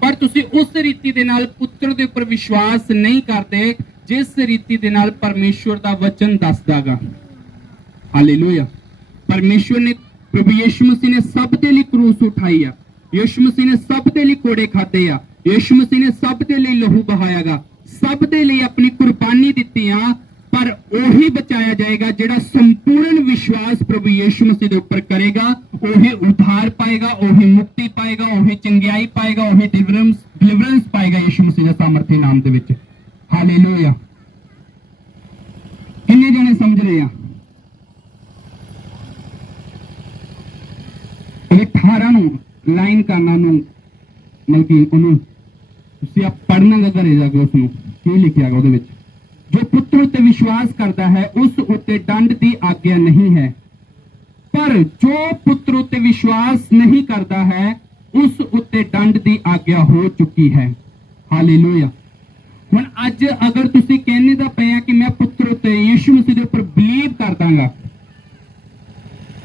ਪਰ ਤੁਸੀਂ ਉਸ ਰੀਤੀ ਦੇ ਨਾਲ ਪੁੱਤਰ ਦੇ ਉੱਪਰ ਵਿਸ਼ਵਾਸ ਨਹੀਂ ਕਰਦੇ ਜਿਸ ਰੀਤੀ ਦੇ ਨਾਲ ਪਰਮੇਸ਼ਵਰ ਦਾ ਵਚਨ ਦੱਸਦਾਗਾ। ਹਾਲੇਲੂਇਆ। ਪਰਮੇਸ਼ਵਰ ਨੇ, ਪ੍ਰਭੂ ਯਿਸੂ ਮਸੀਹ ਨੇ ਸਭ ਦੇ ਲਈ ਕਰੂਸ ਉਠਾਈ ਆ, ਯਿਸੂ ਮਸੀਹ ਨੇ ਸਭ ਦੇ ਲਈ ਕੋੜੇ ਖਾਦੇ ਆ, ਯਿਸੂ ਮਸੀਹ ਨੇ ਸਭ ਦੇ ਲਈ ਲਹੂ ਬਹਾਇਆਗਾ, ਸਭ ਦੇ ਲਈ ਆਪਣੀ ਕੁਰਬਾਨੀ ਦਿੱਤੀ ਆ, ਪਰ ਉਹੀ ਬਚਾਇਆ ਜਾਏਗਾ ਜਿਹੜਾ ਸੰਪੂਰਨ ਵਿਸ਼ਵਾਸ ਪ੍ਰਭੂ ਯਿਸੂ ਮਸੀਹ ਦੇ ਉੱਪਰ ਕਰੇਗਾ। ਉਹੀ ਉਧਾਰ ਪਾਏਗਾ, ਉਹੀ ਮੁਕਤੀ ਪਾਏਗਾ, ਉਹੀ ਚੰਗਿਆਈ ਪਾਏਗਾ, ਉਹੀ ਡਿਲੀਵਰੈਂਸ ਪਾਏਗਾ ਯਿਸੂ ਮਸੀਹ ਦੇ ਸਾਮਰਥੀ ਨਾਮ ਦੇ ਵਿੱਚ। ਹਾਲੇਲੂਇਆ। ਕਿੰਨੇ ਜਣੇ ਸਮਝ ਰਹੇ ਆ? 18 ਨੂੰ ਲਾਈਨ ਕਰਨਾ ਨੂੰ, ਮਤਲਬ ਕਿ ਉਹਨੂੰ ਤੁਸੀਂ ਆਪ ਪੜ੍ਹਨਾ ਘਰੇ ਜਾ ਕੇ, ਉਸਨੂੰ ਕੀ ਲਿਖਿਆਗਾ ਉਹਦੇ ਵਿੱਚ? ਜੋ ਪੁੱਤਰ ਉੱਤੇ ਵਿਸ਼ਵਾਸ ਕਰਦਾ ਹੈ ਉਸ ਉੱਤੇ ਦੰਡ ਦੀ ਆਗਿਆ ਨਹੀਂ ਹੈ, ਪਰ ਜੋ ਪੁੱਤਰ ਉੱਤੇ ਵਿਸ਼ਵਾਸ ਨਹੀਂ ਕਰਦਾ ਹੈ ਉਸ ਉੱਤੇ ਦੰਡ ਦੀ ਆਗਿਆ ਹੋ ਚੁੱਕੀ ਹੈ। ਹਾਲੇਲੂਇਆ। ਹੁਣ ਅੱਜ ਅਗਰ ਤੁਸੀਂ ਕਹਿੰਦੇ ਤਾਂ ਪਏ ਆ ਕਿ ਮੈਂ ਪੁੱਤਰ ਉੱਤੇ, ਯਿਸੂ ਮਸੀਹ ਦੇ ਉੱਪਰ ਬਿਲੀਵ ਕਰਦਾਗਾ,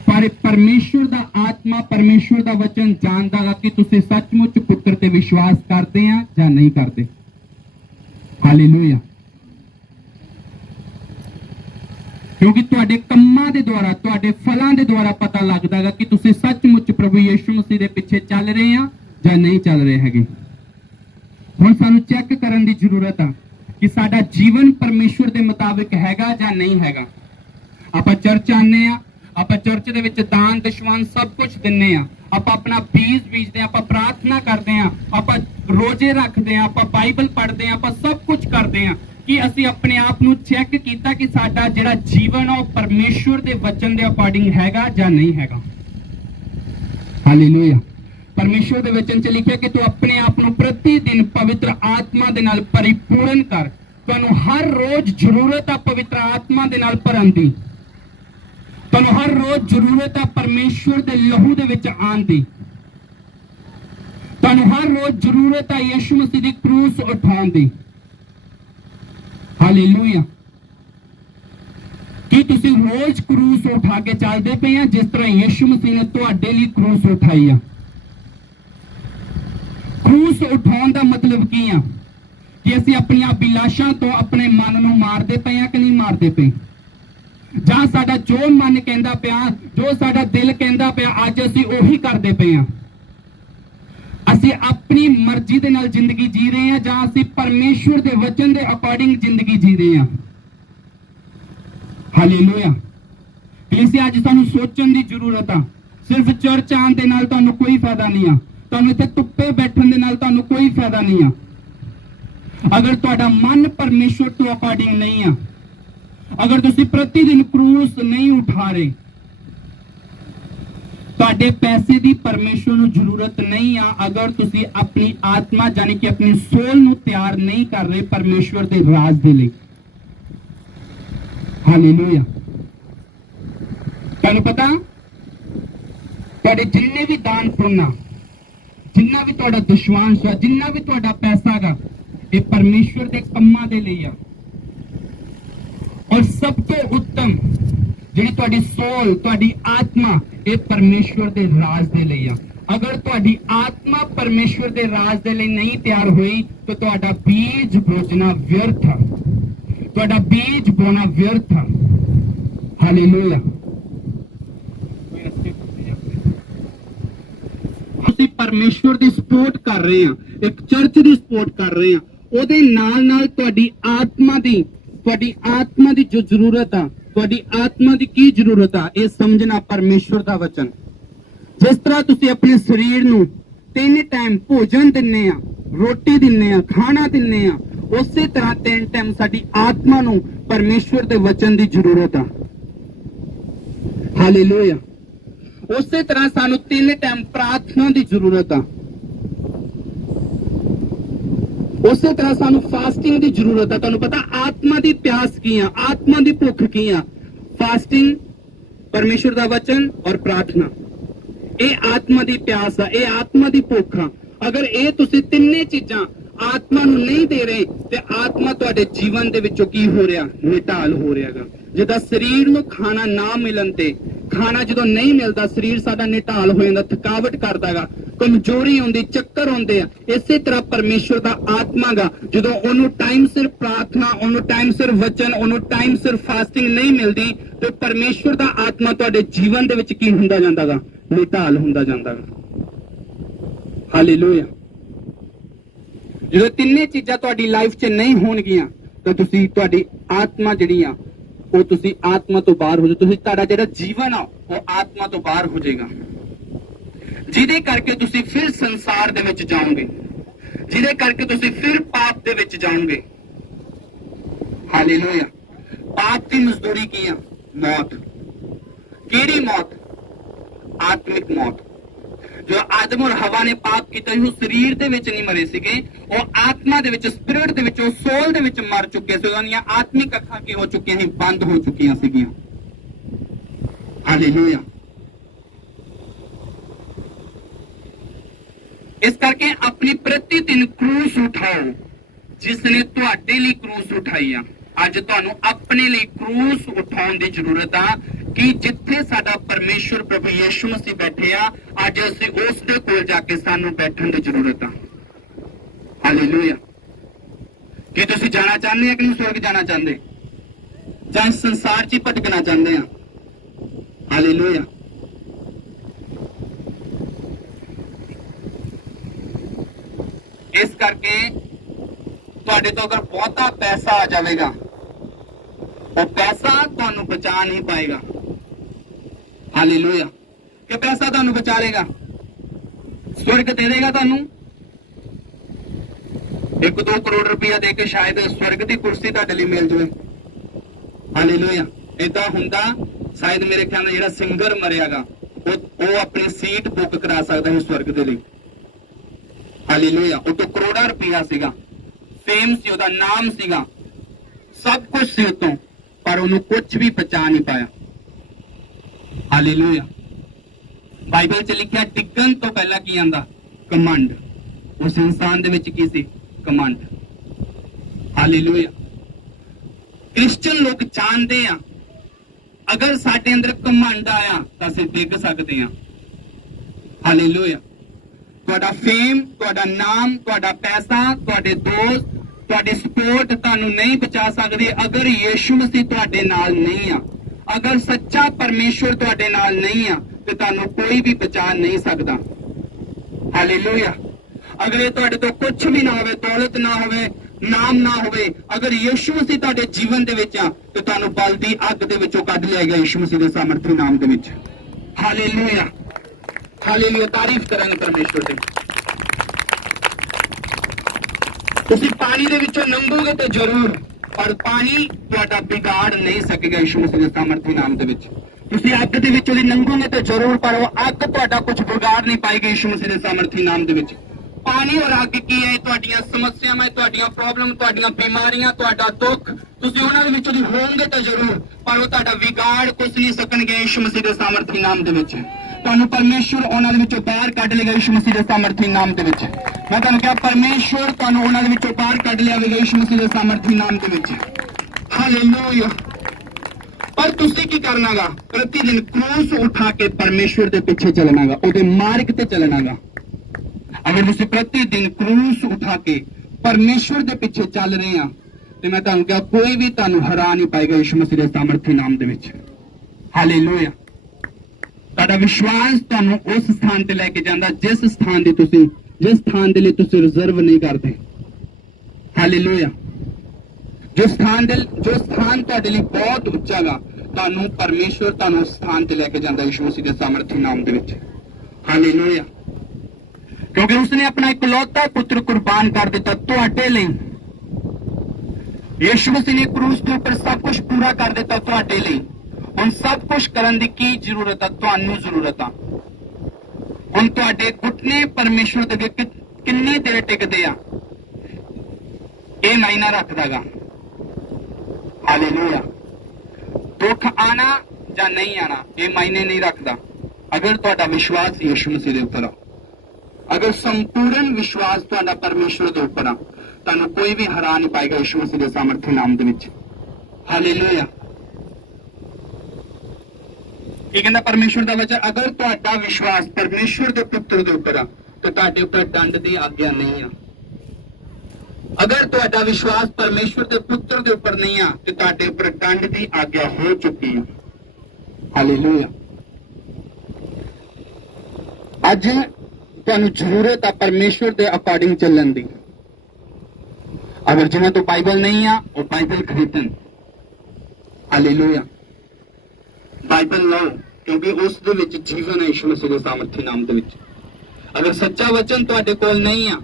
ਪਰ ਪਰਮੇਸ਼ਵਰ ਦਾ ਆਤਮਾ, ਪਰਮੇਸ਼ਵਰ ਦਾ ਵਚਨ ਜਾਣਦਾਗਾ ਕਿ ਤੁਸੀਂ ਸੱਚਮੁੱਚ ਪੁੱਤਰ ਤੇ ਵਿਸ਼ਵਾਸ ਕਰਦੇ ਆ ਜਾਂ ਨਹੀਂ ਕਰਦੇ। ਹਾਲੇਲੂਇਆ। ਕਿਉਂਕਿ ਤੁਹਾਡੇ ਕੰਮਾਂ ਦੇ ਦੁਆਰਾ, ਤੁਹਾਡੇ ਫਲਾਂ ਦੇ ਦੁਆਰਾ ਪਤਾ ਲੱਗਦਾਗਾ ਕਿ ਤੁਸੀਂ ਸੱਚਮੁੱਚ ਪ੍ਰਭੂ ਯਿਸੂ ਮਸੀਹ ਦੇ ਪਿੱਛੇ ਚੱਲ ਰਹੇ ਆ ਜਾਂ ਨਹੀਂ ਚੱਲ ਰਹੇ ਹੈਗੇ। ਹੁਣ ਸਾਨੂੰ ਚੈੱਕ ਕਰਨ ਦੀ ਜ਼ਰੂਰਤ ਆ ਕਿ ਸਾਡਾ ਜੀਵਨ ਪਰਮੇਸ਼ਵਰ ਦੇ ਮੁਤਾਬਿਕ ਹੈਗਾ ਜਾਂ ਨਹੀਂ ਹੈਗਾ। ਆਪਾਂ ਚਰਚ ਆਉਂਦੇ ਆ, ਆਪਾਂ ਚਰਚ ਦੇ ਵਿੱਚ ਦਾਨ ਦਸ਼ਵਾਨ ਸਭ ਕੁਝ ਦਿੰਨੇ ਆ, ਆਪਾਂ ਆਪਣਾ ਬੀਜ ਬੀਜਦੇ ਆ, ਆਪਾਂ ਪ੍ਰਾਰਥਨਾ ਕਰਦੇ ਆ, ਆਪਾਂ ਰੋਜ਼ੇ ਰੱਖਦੇ ਆ, ਆਪਾਂ ਬਾਈਬਲ ਪੜ੍ਹਦੇ ਆ, ਆਪਾਂ ਸਭ ਕੁਝ ਕਰਦੇ ਆ। ਕਿ ਅਸੀਂ ਆਪਣੇ ਆਪ ਨੂੰ ਚੈੱਕ ਕੀਤਾ ਕਿ ਸਾਡਾ ਜਿਹੜਾ ਜੀਵਨ ਆ ਉਹ ਪਰਮੇਸ਼ਵਰ ਦੇ ਵਚਨ ਦੇ ਅਕੋਰਡਿੰਗ ਹੈਗਾ ਜਾਂ ਨਹੀਂ ਹੈਗਾ? ਹਾਲੇਲੂਇਆ। ਪਰਮੇਸ਼ਵਰ ਦੇ ਵਚਨ 'ਚ ਲਿਖਿਆ ਕਿ ਤੂੰ ਆਪਣੇ ਆਪ ਨੂੰ ਪ੍ਰਤੀ ਦਿਨ ਪਵਿੱਤਰ ਆਤਮਾ ਦੇ ਨਾਲ ਪਰਿਪੂਰਨ ਕਰ। ਤੁਹਾਨੂੰ ਹਰ ਰੋਜ਼ ਜ਼ਰੂਰਤ ਆ ਪਵਿੱਤਰ ਆਤਮਾ ਦੇ ਨਾਲ ਭਰਨ ਦੀ, ਤੁਹਾਨੂੰ ਹਰ ਰੋਜ਼ ਜ਼ਰੂਰਤ ਆ ਪਰਮੇਸ਼ਵਰ ਦੇ ਲਹੂ ਦੇ ਵਿੱਚ ਆਉਣ ਦੀ, ਤੁਹਾਨੂੰ ਹਰ ਰੋਜ਼ ਜ਼ਰੂਰਤ ਆ ਯਿਸੂ ਮਸੀਹ ਦੀ ਕਰੂਸ ਉਠਾਉਣ ਦੀ। ਹਾਲੇਲੂਇਆ। ਕੀ ਤੁਸੀਂ ਰੋਜ਼ ਕਰੂਸ ਉਠਾ ਕੇ ਚੱਲਦੇ ਪਏ ਆ ਜਿਸ ਤਰ੍ਹਾਂ ਯਿਸੂ ਮਸੀਹ ਨੇ ਤੁਹਾਡੇ ਲਈ ਕਰੂਸ ਉਠਾਈ ਆ? ਕਰੂਸ ਉਠਾਉਣ ਦਾ ਮਤਲਬ ਕੀ ਆ? ਕਿ ਅਸੀਂ ਆਪਣੀਆਂ ਅਭਿਲਾਸ਼ਾਂ ਤੋਂ ਆਪਣੇ ਮਨ ਨੂੰ ਮਾਰਦੇ ਪਏ ਆ ਕਿ ਨਹੀਂ ਮਾਰਦੇ ਪਏ? ਜਾਂ ਸਾਡਾ ਜੋ ਮਨ ਕਹਿੰਦਾ ਪਿਆ, ਜੋ ਸਾਡਾ ਦਿਲ ਕਹਿੰਦਾ ਪਿਆ, ਅੱਜ ਅਸੀਂ ਉਹੀ ਕਰਦੇ ਪਏ ਆ? ਅਸੀਂ ਆਪਣੀ ਮਰਜ਼ੀ ਦੇ ਨਾਲ ਜ਼ਿੰਦਗੀ ਜੀ ਰਹੇ ਹਾਂ ਜਾਂ ਅਸੀਂ ਪਰਮੇਸ਼ਵਰ ਦੇ ਵਚਨ ਦੇ ਅਕੋਰਡਿੰਗ ਜ਼ਿੰਦਗੀ ਜੀ ਰਹੇ ਹਾਂ? ਹਾਲੇਲੂਇਆ। ਇਸ ਲਈ ਅੱਜ ਸਾਨੂੰ ਸੋਚਣ ਦੀ ਜ਼ਰੂਰਤ ਆ। ਸਿਰਫ ਚਰਚ ਆਉਣ ਦੇ ਨਾਲ ਤੁਹਾਨੂੰ ਕੋਈ ਫਾਇਦਾ ਨਹੀਂ ਆ, ਤੁਹਾਨੂੰ ਇੱਥੇ ਧੁੱਪੇ ਬੈਠਣ ਦੇ ਨਾਲ ਤੁਹਾਨੂੰ ਕੋਈ ਫਾਇਦਾ ਨਹੀਂ ਆ। ਅਗਰ ਤੁਹਾਡਾ ਮਨ ਪਰਮੇਸ਼ਵਰ ਤੋਂ ਅਕੋਰਡਿੰਗ ਨਹੀਂ ਆ, ਅਗਰ ਤੁਸੀਂ ਪ੍ਰਤੀ ਦਿਨ ਕਰੂਸ ਨਹੀਂ ਉਠਾ ਰਹੇ, ਤੁਹਾਡੇ ਪੈਸੇ ਦੀ ਪਰਮੇਸ਼ਵਰ ਨੂੰ ਜ਼ਰੂਰਤ ਨਹੀਂ ਆ। ਅਗਰ ਤੁਸੀਂ ਆਪਣੀ ਆਤਮਾ ਯਾਨੀ ਕਿ ਆਪਣੀ ਸੋਲ ਨੂੰ ਤਿਆਰ ਨਹੀਂ ਕਰ ਰਹੇ ਪਰਮੇਸ਼ਵਰ ਦੇ ਰਾਜ ਦੇ ਲਈ। ਹਾਲੇਲੂਇਆ। ਤੁਹਾਨੂੰ ਪਤਾ ਤੁਹਾਡੇ ਜਿੰਨੇ ਵੀ ਦਾਨ ਪੁੰਨ, ਜਿੰਨਾ ਵੀ ਤੁਹਾਡਾ ਦੁਸ਼ਵਾਂਸ਼ ਆ, ਜਿੰਨਾ ਵੀ ਤੁਹਾਡਾ ਪੈਸਾ ਗਾ, ਇਹ ਪਰਮੇਸ਼ਵਰ ਦੇ ਕੰਮਾਂ ਦੇ ਲਈ ਆ। ਔਰ ਸਭ ਤੋਂ ਉੱਤਮ ਜਿਹੜੀ ਤੁਹਾਡੀ ਸੋਲ, ਤੁਹਾਡੀ ਆਤਮਾ, ਇਹ ਪਰਮੇਸ਼ਵਰ ਦੇ ਰਾਜ ਦੇ ਲਈ ਆ। ਅਗਰ ਤੁਹਾਡੀ ਆਤਮਾ ਪਰਮੇਸ਼ਵਰ ਦੇ ਰਾਜ ਦੇ ਲਈ ਨਹੀਂ ਤਿਆਰ ਹੋਈ ਤਾਂ ਤੁਹਾਡਾ ਬੀਜ ਬੋਣਾ ਵਿਅਰਥ ਆ, ਤੁਹਾਡਾ ਬੀਜ ਬੋਣਾ ਵਿਅਰਥ ਆ। ਹਾਲੇਲੂਇਆ। ਅਸੀਂ ਪਰਮੇਸ਼ਵਰ ਦੀ ਸਪੋਰਟ ਕਰ ਰਹੇ ਹਾਂ, ਇੱਕ ਚਰਚ ਦੀ ਸਪੋਰਟ ਕਰ ਰਹੇ ਹਾਂ, ਉਹਦੇ ਨਾਲ ਨਾਲ ਤੁਹਾਡੀ ਆਤਮਾ ਦੀ ਜੋ ਜ਼ਰੂਰਤ ਆ, ਤੁਹਾਡੀ ਆਤਮਾ ਦੀ ਕੀ ਜ਼ਰੂਰਤ ਆ, ਇਹ ਸਮਝਣਾ ਪਰਮੇਸ਼ਵਰ ਦਾ ਵਚਨ। ਜਿਸ ਤਰ੍ਹਾਂ ਤੁਸੀਂ ਆਪਣੇ ਸਰੀਰ ਨੂੰ 3 ਟਾਈਮ ਭੋਜਨ ਦਿੰਨੇ ਆ, ਰੋਟੀ ਦਿੰਨੇ ਆ, ਖਾਣਾ ਦਿੰਨੇ ਆ, ਉਸੇ ਤਰ੍ਹਾਂ 3 ਟਾਈਮ ਸਾਡੀ ਆਤਮਾ ਨੂੰ ਪਰਮੇਸ਼ਵਰ ਦੇ ਵਚਨ ਦੀ ਜ਼ਰੂਰਤ ਆ। ਹਾਲੇਲੂਇਆ। ਉਸੇ ਤਰ੍ਹਾਂ ਸਾਨੂੰ 3 ਟਾਈਮ ਪ੍ਰਾਰਥਨਾ ਦੀ ਜ਼ਰੂਰਤ ਆ। ਉਸੇ ਤਰ੍ਹਾਂ ਸਾਨੂੰ ਫਾਸਟਿੰਗ ਦੀ ਜ਼ਰੂਰਤ ਆ। ਤੁਹਾਨੂੰ ਪਤਾ ਆਤਮਾ ਦੀ ਪਿਆਸ ਕੀ ਆ, ਆਤਮਾ ਦੀ ਭੁੱਖ ਕੀ ਆ? ਫਾਸਟਿੰਗ, ਪਰਮੇਸ਼ਵਰ ਦਾ ਵਚਨ ਔਰ ਪ੍ਰਾਰਥਨਾ। ਇਹ ਆਤਮਾ ਦੀ ਪਿਆਸ ਆ, ਇਹ ਆਤਮਾ ਦੀ ਭੁੱਖ ਆ। ਅਗਰ ਇਹ ਤੁਸੀਂ ਤਿੰਨੇ ਚੀਜ਼ਾਂ ਆਤਮਾ ਨੂੰ ਨਹੀਂ ਦੇ ਰਹੇ ਤੇ ਆਤਮਾ ਤੁਹਾਡੇ ਜੀਵਨ ਦੇ ਵਿੱਚੋਂ ਕੀ ਹੋ ਰਿਹਾ? ਨਿਟਾਲ ਹੋ ਰਿਹਾਗਾ। ਜਿੱਦਾਂ ਸਰੀਰ ਨੂੰ ਖਾਣਾ ਨਾ ਮਿਲਣ ਤੇ, ਖਾਣਾ ਜਦੋਂ ਨਹੀਂ ਮਿਲਦਾ ਸਰੀਰ ਸਾਡਾ ਨਿਟਾਲ ਹੋ ਜਾਂਦਾ, ਥਕਾਵਟ ਕਰਦਾਗਾ, ਕਮਜ਼ੋਰੀ ਆਉਂਦੀ, ਚੱਕਰ ਆਉਂਦੇ ਆ। ਇਸੇ ਤਰ੍ਹਾਂ ਪਰਮੇਸ਼ਵਰ ਦਾ ਆਤਮਾ ਗਾ, ਜਦੋਂ ਉਹਨੂੰ ਟਾਈਮ ਸਿਰ ਪ੍ਰਾਰਥਨਾ, ਉਹਨੂੰ ਟਾਈਮ ਸਿਰ ਵਚਨ, ਉਹਨੂੰ ਟਾਈਮ ਸਿਰ ਫਾਸਟਿੰਗ ਨਹੀਂ ਮਿਲਦੀ ਤੇ ਪਰਮੇਸ਼ਵਰ ਦਾ ਆਤਮਾ ਤੁਹਾਡੇ ਜੀਵਨ ਦੇ ਵਿੱਚ ਕੀ ਹੁੰਦਾ ਜਾਂਦਾਗਾ? ਨਿਟਾਲ ਹੁੰਦਾ ਜਾਂਦਾਗਾ। ਹਾਲੇਲੂਇਆ। ਜਦੋਂ ਤਿੰਨੇ ਚੀਜ਼ਾਂ ਤੁਹਾਡੀ ਲਾਈਫ 'ਚ ਨਹੀਂ ਹੋਣਗੀਆਂ ਤਾਂ ਤੁਸੀਂ, ਤੁਹਾਡੀ ਆਤਮਾ ਜਿਹੜੀ ਆ ਉਹ, ਤੁਸੀਂ ਆਤਮਾ ਤੋਂ ਬਾਹਰ ਹੋ ਜਾਓ। ਤੁਸੀਂ, ਤੁਹਾਡਾ ਜਿਹੜਾ ਜੀਵਨ ਆ ਉਹ ਆਤਮਾ ਤੋਂ ਬਾਹਰ ਹੋ ਜਾਏਗਾ, ਜਿਹਦੇ ਕਰਕੇ ਤੁਸੀਂ ਫਿਰ ਸੰਸਾਰ ਦੇ ਵਿੱਚ ਜਾਓਗੇ, ਜਿਹਦੇ ਕਰਕੇ ਤੁਸੀਂ ਫਿਰ ਪਾਪ ਦੇ ਵਿੱਚ ਜਾਓਗੇ। ਹਾਲੇਲੂਇਆ। ਪਾਪ ਦੀ ਮਜ਼ਦੂਰੀ ਕੀ ਆ? ਮੌਤ। ਕਿਹੜੀ ਮੌਤ? ਆਤਮਿਕ ਮੌਤ। ਜੋ ਆਦਮ ਔਰ ਹਵਾ ਨੇ ਪਾਪ ਕੀਤਾ ਸੀ, ਉਹ ਸਰੀਰ ਦੇ ਵਿੱਚ ਨਹੀਂ ਮਰੇ ਸੀਗੇ, ਉਹ ਆਤਮਾ ਦੇ ਵਿੱਚ, ਸਪਿਰਿਟ ਦੇ ਵਿੱਚ, ਉਹ ਸੋਲ ਦੇ ਵਿੱਚ ਮਰ ਚੁੱਕੇ ਸੀ। ਉਹਨਾਂ ਦੀਆਂ ਆਤਮਿਕ ਅੱਖਾਂ ਕੀ ਹੋ ਚੁੱਕੀਆਂ ਸੀ? ਬੰਦ ਹੋ ਚੁੱਕੀਆਂ ਸੀਗੀਆਂ। ਹਾਲੇਲੂਇਆ। ਇਸ ਕਰਕੇ ਆਪਣੀ ਪ੍ਰਤੀ ਦਿਨ ਕਰੂਸ ਉਠਾਓ, ਜਿਸ ਨੇ ਤੁਹਾਡੇ ਲਈ ਕਰੂਸ ਉਠਾਈ ਆ। ਅੱਜ ਤੁਹਾਨੂੰ ਆਪਣੇ ਲਈ ਕਰੂਸ ਉਠਾਉਣ ਦੀ ਜ਼ਰੂਰਤ ਆ ਕਿ ਜਿੱਥੇ ਸਾਡਾ ਪਰਮੇਸ਼ਵਰ ਪ੍ਰਭੂ ਯਿਸੂ ਮਸੀਹ ਬੈਠੇ ਆ, ਅੱਜ ਅਸੀਂ ਉਸ ਦੇ ਕੋਲ ਜਾ ਕੇ ਸਾਨੂੰ ਬੈਠਣ ਦੀ ਜ਼ਰੂਰਤ ਆ। ਹਾਲੇਲੂਇਆ। ਕੀ ਤੁਸੀਂ ਜਾਣਾ ਚਾਹੁੰਦੇ ਆ ਕਿ ਨਹੀਂ ਸਵਰਗ ਜਾਣਾ ਚਾਹੁੰਦੇ, ਜਾਂ ਇਸ ਸੰਸਾਰ 'ਚ ਹੀ ਭਟਕਣਾ ਚਾਹੁੰਦੇ ਆ? ਹਾਲੇਲੂਇਆ। ਇਸ ਕਰਕੇ ਤੁਹਾਡੇ ਤੋਂ ਅਗਰ ਬਹੁਤਾ ਪੈਸਾ ਆ ਜਾਵੇਗਾ, ਉਹ ਪੈਸਾ ਤੁਹਾਨੂੰ ਬਚਾ ਨਹੀਂ ਪਾਏਗਾ। ਹਾਲੇਲੂਇਆ। ਕਿ ਪੈਸਾ ਤੁਹਾਨੂੰ ਬਚਾ ਲੇਗਾ? ਸਵਰਗ ਦੇ ਦੇਗਾ ਤੁਹਾਨੂੰ? 1-2 ਕਰੋੜ ਰੁਪਇਆ ਦੇ ਕੇ ਸ਼ਾਇਦ ਸਵਰਗ ਦੀ ਕੁਰਸੀ ਤੁਹਾਡੇ ਲਈ ਮਿਲ ਜਾਵੇ। ਹਾਲੇਲੂਇਆ। ਏਦਾਂ ਹੁੰਦਾ ਸ਼ਾਇਦ, ਮੇਰੇ ਖਿਆਲ ਨਾਲ ਜਿਹੜਾ ਸਿੰਗਰ ਮਰਿਆਗਾ ਉਹ ਆਪਣੀ ਸੀਟ ਬੁੱਕ ਕਰਾ ਸਕਦਾ ਹੈ ਸਵਰਗ ਦੇ ਲਈ। ਹਾਲੇਲੂਇਆ। ਉਹ ਤੋਂ ਕਰੋੜਾਂ ਰੁਪਇਆ ਸੀਗਾ, ਫੇਮ ਸੀ, ਉਹਦਾ ਨਾਮ ਸੀਗਾ, ਸਭ ਕੁਝ ਸੀ ਉਤੋਂ, ਪਰ ਉਹਨੂੰ ਕੁਝ ਵੀ ਬਚਾ ਨਹੀਂ ਪਾਇਆ। ਹਾਲੇਲੂਇਆ। ਬਾਈਬਲ 'ਚ ਲਿਖਿਆ ਡਿੱਗਣ ਤੋਂ ਪਹਿਲਾਂ ਕੀ ਆਂਦਾ? ਕਮੰਡ। ਉਸ ਇਨਸਾਨ ਦੇ ਵਿੱਚ ਕੀ ਸੀ? ਕਮੰਡ। ਹਾਲੇਲੂਇਆ। ਕ੍ਰਿਸਚੀਅਨ ਲੋਕ ਜਾਣਦੇ ਆ ਅਗਰ ਸਾਡੇ ਅੰਦਰ ਕਮੰਡ ਆਇਆ ਤਾਂ ਅਸੀਂ ਡਿੱਗ ਸਕਦੇ ਆ। ਹਾਲੇਲੂਇਆ। ਤੁਹਾਡਾ ਫੇਮ, ਤੁਹਾਡਾ ਨਾਮ, ਤੁਹਾਡਾ ਪੈਸਾ, ਤੁਹਾਡੇ ਦੋਸਤ, ਤੁਹਾਡੀ ਸਪੋਰਟ ਤੁਹਾਨੂੰ ਨਹੀਂ ਬਚਾ ਸਕਦੇ ਅਗਰ ਯਿਸੂ ਮਸੀਹ ਤੁਹਾਡੇ ਨਾਲ ਨਹੀਂ ਆ। ਅਗਰ ਸੱਚਾ ਪਰਮੇਸ਼ਵਰ ਤੁਹਾਡੇ ਨਾਲ ਨਹੀਂ ਆ ਤੇ ਤੁਹਾਨੂੰ ਕੋਈ ਵੀ ਬਚਾ ਨਹੀਂ ਸਕਦਾ। ਹਾਲੇਲੂਇਆ। ਅਗਰ ਇਹ ਤੁਹਾਡੇ ਤੋਂ ਕੁਝ ਵੀ ਨਾ ਹੋਵੇ, ਦੌਲਤ ਨਾ ਹੋਵੇ, ਨਾਮ ਨਾ ਹੋਵੇ, ਅਗਰ ਯਿਸੂ ਮਸੀਹ ਤੁਹਾਡੇ ਜੀਵਨ ਦੇ ਵਿੱਚ ਆ ਤੇ ਤੁਹਾਨੂੰ ਬਲਦੀ ਅੱਗ ਦੇ ਵਿੱਚੋਂ ਕੱਢ ਲਿਆਏਗਾ ਯਿਸੂ ਮਸੀਹ ਦੇ ਸਾਮਰਥੀ ਨਾਮ ਦੇ ਵਿੱਚ। ਹਾਲੇਲੂਇਆ। ਹਾਲੇਲੂਇਆ। ਤਾਰੀਫ ਕਰਾਂਗੇ ਪਰਮੇਸ਼ਵਰ ਦੀ। ਤੁਸੀਂ ਪਾਣੀ ਦੇ ਵਿੱਚੋਂ ਲੰਘੋਗੇ ਤੇ ਜ਼ਰੂਰ, ਪਰ ਪਾਣੀ ਤੁਹਾਡਾ ਵਿਗਾੜ ਨਹੀਂ ਸਕੇਗਾ ਯਿਸੂ ਮਸੀਹ ਦੇ ਸਾਮਰਥੀ ਨਾਮ ਦੇ ਵਿੱਚ। ਤੁਸੀਂ ਅੱਗ ਦੇ ਵਿੱਚੋਂ ਦੀ ਲੰਘੋਗੇ ਤੇ ਜ਼ਰੂਰ, ਪਰ ਉਹ ਅੱਗ ਤੁਹਾਡਾ ਕੁਝ ਵਿਗਾੜ ਨਹੀਂ ਪਾਏਗੀ ਯਿਸੂ ਮਸੀਹ ਦੇ ਸਾਮਰਥੀ ਨਾਮ ਦੇ ਵਿੱਚ। ਪਾਣੀ ਔਰ ਅੱਗ ਕੀ ਹੈ? ਤੁਹਾਡੀਆਂ ਸਮੱਸਿਆਵਾਂ, ਤੁਹਾਡੀਆਂ ਪ੍ਰੋਬਲਮ, ਤੁਹਾਡੀਆਂ ਬਿਮਾਰੀਆਂ, ਤੁਹਾਡਾ ਦੁੱਖ, ਤੁਸੀਂ ਉਹਨਾਂ ਦੇ ਵਿੱਚੋਂ ਦੀ ਹੋਵੋਗੇ ਤਾਂ ਜ਼ਰੂਰ, ਪਰ ਉਹ ਤੁਹਾਡਾ ਵਿਗਾੜ ਕੁਝ ਨਹੀਂ ਸਕਣਗੇ ਯਿਸੂ ਮਸੀਹ ਦੇ ਸਾਮਰਥੀ ਨਾਮ ਦੇ ਵਿੱਚ। ਤੁਹਾਨੂੰ ਪਰਮੇਸ਼ਵਰ ਉਹਨਾਂ ਦੇ ਵਿੱਚੋਂ ਬਾਹਰ ਕੱਢ ਲੇਗਾ ਯਿਸੂ ਮਸੀਹ ਦੇ ਸਾਮਰਥੀ ਨਾਮ ਦੇ ਵਿੱਚ। ਮੈਂ ਤੁਹਾਨੂੰ ਕਿਹਾ ਪਰਮੇਸ਼ਵਰ ਤੁਹਾਨੂੰ ਉਹਨਾਂ ਦੇ ਵਿੱਚੋਂ ਬਾਹਰ ਕੱਢ ਲਿਆਵੇਗਾ ਯਿਸੂ ਮਸੀਹ ਦੇ ਸਾਮਰਥੀ ਨਾਮ ਦੇ ਵਿੱਚ। ਹਾਲੇਲੂਇਆ। ਪਰ ਤੁਸੀਂ ਕੀ ਕਰਨਾਗਾ? ਪ੍ਰਤੀ ਦਿਨ ਕਰੂਸ ਉਠਾ ਕੇ ਪਰਮੇਸ਼ਵਰ ਦੇ ਪਿੱਛੇ ਚੱਲਣਾਗਾ, ਉਹਦੇ ਮਾਰਗ ਤੇ ਚੱਲਣਾਗਾ। ਅਗਰ ਤੁਸੀਂ ਪ੍ਰਤੀ ਦਿਨ ਕਰੂਸ ਉਠਾ ਕੇ ਪਰਮੇਸ਼ਵਰ ਦੇ ਪਿੱਛੇ ਚੱਲ ਰਹੇ ਆ ਤੇ ਮੈਂ ਤੁਹਾਨੂੰ ਕਿਹਾ ਕੋਈ ਵੀ ਤੁਹਾਨੂੰ ਹਰਾ ਨਹੀਂ ਪਾਏਗਾ ਯਿਸੂ ਮਸੀਹ ਦੇ ਸਾਮਰਥੀ ਨਾਮ ਦੇ ਵਿੱਚ। ਹਾਲੇਲੂਇਆ। ਤੁਹਾਡਾ ਵਿਸ਼ਵਾਸ ਤੁਹਾਨੂੰ ਉਸ ਸਥਾਨ ਤੇ ਲੈ ਕੇ ਜਾਂਦਾ ਜਿਸ ਸਥਾਨ ਦੇ ਲਈ ਤੁਸੀਂ ਰਿਜ਼ਰਵ ਨਹੀਂ ਕਰਦੇ। ਹਾਲੇਲੂਇਆ। ਜੋ ਸਥਾਨ ਤੁਹਾਡੇ ਲਈ ਬਹੁਤ ਉੱਚਾ ਗਾ, ਤੁਹਾਨੂੰ ਪਰਮੇਸ਼ਵਰ ਤੁਹਾਨੂੰ ਉਸ ਸਥਾਨ ਤੇ ਲੈ ਕੇ ਜਾਂਦਾ ਯਿਸੂ ਮਸੀਹ ਦੇ ਸਾਮਰਥੀ ਨਾਮ ਦੇ ਵਿੱਚ। ਹਾਲੇਲੂਇਆ। ਕਿਉਂਕਿ ਉਸਨੇ ਆਪਣਾ ਇਕਲੌਤਾ ਪੁੱਤਰ ਕੁਰਬਾਨ ਕਰ ਦਿੱਤਾ ਤੁਹਾਡੇ ਲਈ। ਯਿਸੂ ਮਸੀਹ ਨੇ ਕਰੂਸ ਦੇ ਉੱਪਰ ਸਭ ਕੁਝ ਪੂਰਾ ਕਰ ਦਿੱਤਾ ਤੁਹਾਡੇ ਲਈ। ਹੁਣ ਸਭ ਕੁਝ ਕਰਨ ਦੀ ਕੀ ਜ਼ਰੂਰਤ ਹੈ? ਤੁਹਾਨੂੰ ਜ਼ਰੂਰਤ ਆ। ਹੁਣ ਤੁਹਾਡੇ ਘੁਟਨੇ ਪਰਮੇਸ਼ਵਰ ਦੇ ਅੱਗੇ ਕਿੰਨੀ ਦੇਰ ਟਿਕਦੇ ਆ, ਇਹ ਮਾਇਨਾ ਰੱਖਦਾਗਾ। ਹਾਲੇਲੂਇਆ। ਦੁੱਖ ਆਣਾ ਜਾਂ ਨਹੀਂ ਆਣਾ ਇਹ ਮਾਇਨੇ ਨਹੀਂ ਰੱਖਦਾ, ਅਗਰ ਤੁਹਾਡਾ ਵਿਸ਼ਵਾਸ ਯਿਸੂ ਮਸੀਹ ਦੇ ਉੱਪਰ ਆ। ਅਗਰ ਸੰਪੂਰਨ ਵਿਸ਼ਵਾਸ ਤੁਹਾਡਾ ਪਰਮੇਸ਼ਵਰ ਦੇ ਉੱਪਰ ਆ, ਤੁਹਾਨੂੰ ਕੋਈ ਵੀ ਹਰਾ ਨਹੀਂ ਪਾਏਗਾ ਯਿਸੂ ਮਸੀਹ ਦੇ ਸਾਮਰਥੀ ਨਾਮ ਦੇ ਵਿੱਚ। ਹਾਲੇਲੂਇਆ। ਇਹ ਕਹਿੰਦਾ ਪਰਮੇਸ਼ਵਰ ਦਾ ਵਚਨ, ਅਗਰ ਤੁਹਾਡਾ ਵਿਸ਼ਵਾਸ ਪਰਮੇਸ਼ਵਰ ਦੇ ਪੁੱਤਰ ਦੇ ਉੱਪਰ ਆ ਤੇ ਤੁਹਾਡੇ ਉੱਪਰ ਦੰਡ ਦੀ ਆਗਿਆ ਨਹੀਂ ਆ। ਅਗਰ ਤੁਹਾਡਾ ਵਿਸ਼ਵਾਸ ਪਰਮੇਸ਼ਵਰ ਦੇ ਪੁੱਤਰ ਦੇ ਉੱਪਰ ਨਹੀਂ ਆ ਤੇ ਤੁਹਾਡੇ ਉੱਪਰ ਦੰਡ ਦੀ ਆਗਿਆ ਹੋ ਚੁੱਕੀ ਆ। ਹਾਲੇਲੂਇਆ। ਅੱਜ ਤੁਹਾਨੂੰ ਜ਼ਰੂਰਤ ਆ ਪਰਮੇਸ਼ਵਰ ਦੇ ਅਕੋਰਡਿੰਗ ਚੱਲਣ ਦੀ। ਅਗਰ ਜਿਨ੍ਹਾਂ ਤੋਂ ਬਾਈਬਲ ਨਹੀਂ ਆ ਉਹ ਬਾਈਬਲ ਖਰੀਦਣ। ਹਾਲੇਲੂਇਆ। ਬਾਈਬਲ ਲਓ ਕਿਉਂਕਿ ਉਸ ਦੇ ਵਿੱਚ ਜੀਵਨ ਹੈ ਯਿਸੂ ਮਸੀਹ ਦੇ ਸਾਮਰਥੀ ਨਾਮ ਦੇ ਵਿੱਚ। ਅਗਰ ਸੱਚਾ ਵਚਨ ਤੁਹਾਡੇ ਕੋਲ ਨਹੀਂ ਆ,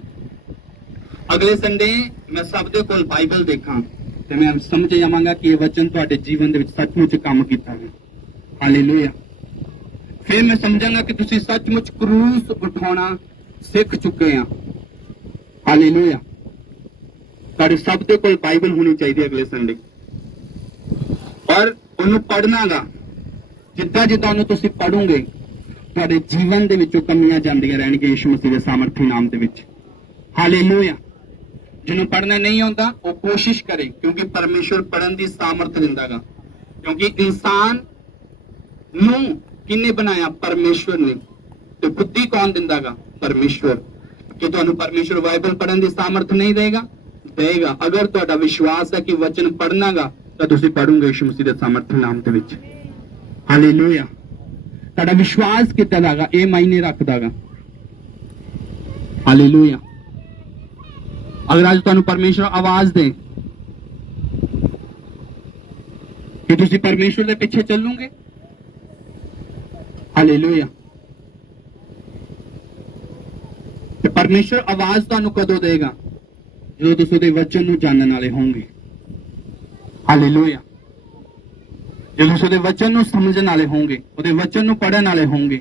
ਅਗਲੇ ਸੰਡੇ ਮੈਂ ਸਭ ਦੇ ਕੋਲ ਬਾਈਬਲ ਦੇਖਾਂ ਤੇ ਮੈਂ ਸਮਝ ਜਾਵਾਂਗਾ ਕਿ ਇਹ ਵਚਨ ਤੁਹਾਡੇ ਜੀਵਨ ਦੇ ਵਿੱਚ ਸੱਚਮੁੱਚ ਕੰਮ ਕੀਤਾ ਹੈ। ਹਾਲੇਲੂਇਆ। ਫਿਰ ਮੈਂ ਸਮਝਾਂਗਾ ਕਿ ਤੁਸੀਂ ਸੱਚਮੁੱਚ ਕਰੂਸ ਉਠਾਉਣਾ ਸਿੱਖ ਚੁੱਕੇ ਆ। ਹਾਲੇਲੂਇਆ। ਤੁਹਾਡੇ ਸਭ ਦੇ ਕੋਲ ਬਾਈਬਲ ਹੋਣੀ ਚਾਹੀਦੀ ਹੈ ਅਗਲੇ ਸੰਡੇ। ਪਰ ਉਹਨੂੰ ਪੜ੍ਹਨਾਗਾ, ਜਿੱਦਾਂ ਉਹਨੂੰ ਤੁਸੀਂ ਪੜੋਗੇ ਤੁਹਾਡੇ ਜੀਵਨ ਦੇ ਵਿੱਚੋਂ ਕਮੀਆਂ ਜਾਂਦੀਆਂ ਰਹਿਣਗੀਆਂ ਯਿਸੂ ਮਸੀਹ ਦੇ ਸਾਮਰਥੀ ਨਾਮ ਦੇ ਵਿੱਚ। ਹਾਲੇਲੂਇਆ। ਜਿਹਨੂੰ ਪੜ੍ਹਨਾ ਨਹੀਂ ਆਉਂਦਾ ਉਹ ਕੋਸ਼ਿਸ਼ ਕਰੇ, ਕਿਉਂਕਿ ਪਰਮੇਸ਼ਵਰ ਪੜ੍ਹਨ ਦੀ ਸਾਮਰਥ ਦਿੰਦਾਗਾ। ਕਿਉਂਕਿ ਇਨਸਾਨ ਨੂੰ ਕਿਹਨੇ ਬਣਾਇਆ? ਪਰਮੇਸ਼ਵਰ ਨੇ। ਤੇ ਬੁੱਧੀ ਕੌਣ ਦਿੰਦਾਗਾ? ਪਰਮੇਸ਼ਵਰ। ਕਿ ਤੁਹਾਨੂੰ ਪਰਮੇਸ਼ਵਰ ਬਾਈਬਲ ਪੜ੍ਹਨ ਦੀ ਸਾਮਰਥ ਨਹੀਂ ਦੇਗਾ? ਦੇਗਾ। ਅਗਰ ਤੁਹਾਡਾ ਵਿਸ਼ਵਾਸ ਹੈ ਕਿ ਵਚਨ ਪੜ੍ਹਨਾਗਾ ਤਾਂ ਤੁਸੀਂ ਪੜੋਗੇ ਯਿਸੂ ਮਸੀਹ ਦੇ ਸਾਮਰਥੀ ਨਾਮ ਦੇ ਵਿੱਚ। ਹਾਲੇਲੂਇਆ। ਤੁਹਾਡਾ ਵਿਸ਼ਵਾਸ ਕਿੱਦਾਂ ਦਾਗਾ ਇਹ ਮਾਇਨੇ ਰੱਖਦਾਗਾ। ਹਾਲੇਲੂਇਆ। ਅਗਰ ਅੱਜ ਤੁਹਾਨੂੰ ਪਰਮੇਸ਼ਵਰ ਆਵਾਜ਼ ਦੇ ਕਿ ਤੁਸੀਂ ਪਰਮੇਸ਼ਵਰ ਦੇ ਪਿੱਛੇ ਚੱਲੋਗੇ। ਹਾਲੇਲੂਇਆ। ਤੇ ਪਰਮੇਸ਼ਵਰ ਆਵਾਜ਼ ਤੁਹਾਨੂੰ ਕਦੋਂ ਦੇਗਾ? ਜਦੋਂ ਤੁਸੀਂ ਉਹਦੇ ਵਚਨ ਨੂੰ ਜਾਣਨ ਵਾਲੇ ਹੋਵੋਗੇ। ਹਾਲੇਲੂਇਆ। ਜਦੋਂ ਤੁਸੀਂ ਉਹਦੇ ਵਚਨ ਨੂੰ ਸਮਝਣ ਵਾਲੇ ਹੋਵੋਗੇ, ਉਹਦੇ ਵਚਨ ਨੂੰ ਪੜ੍ਹਨ ਵਾਲੇ ਹੋਵੋਗੇ,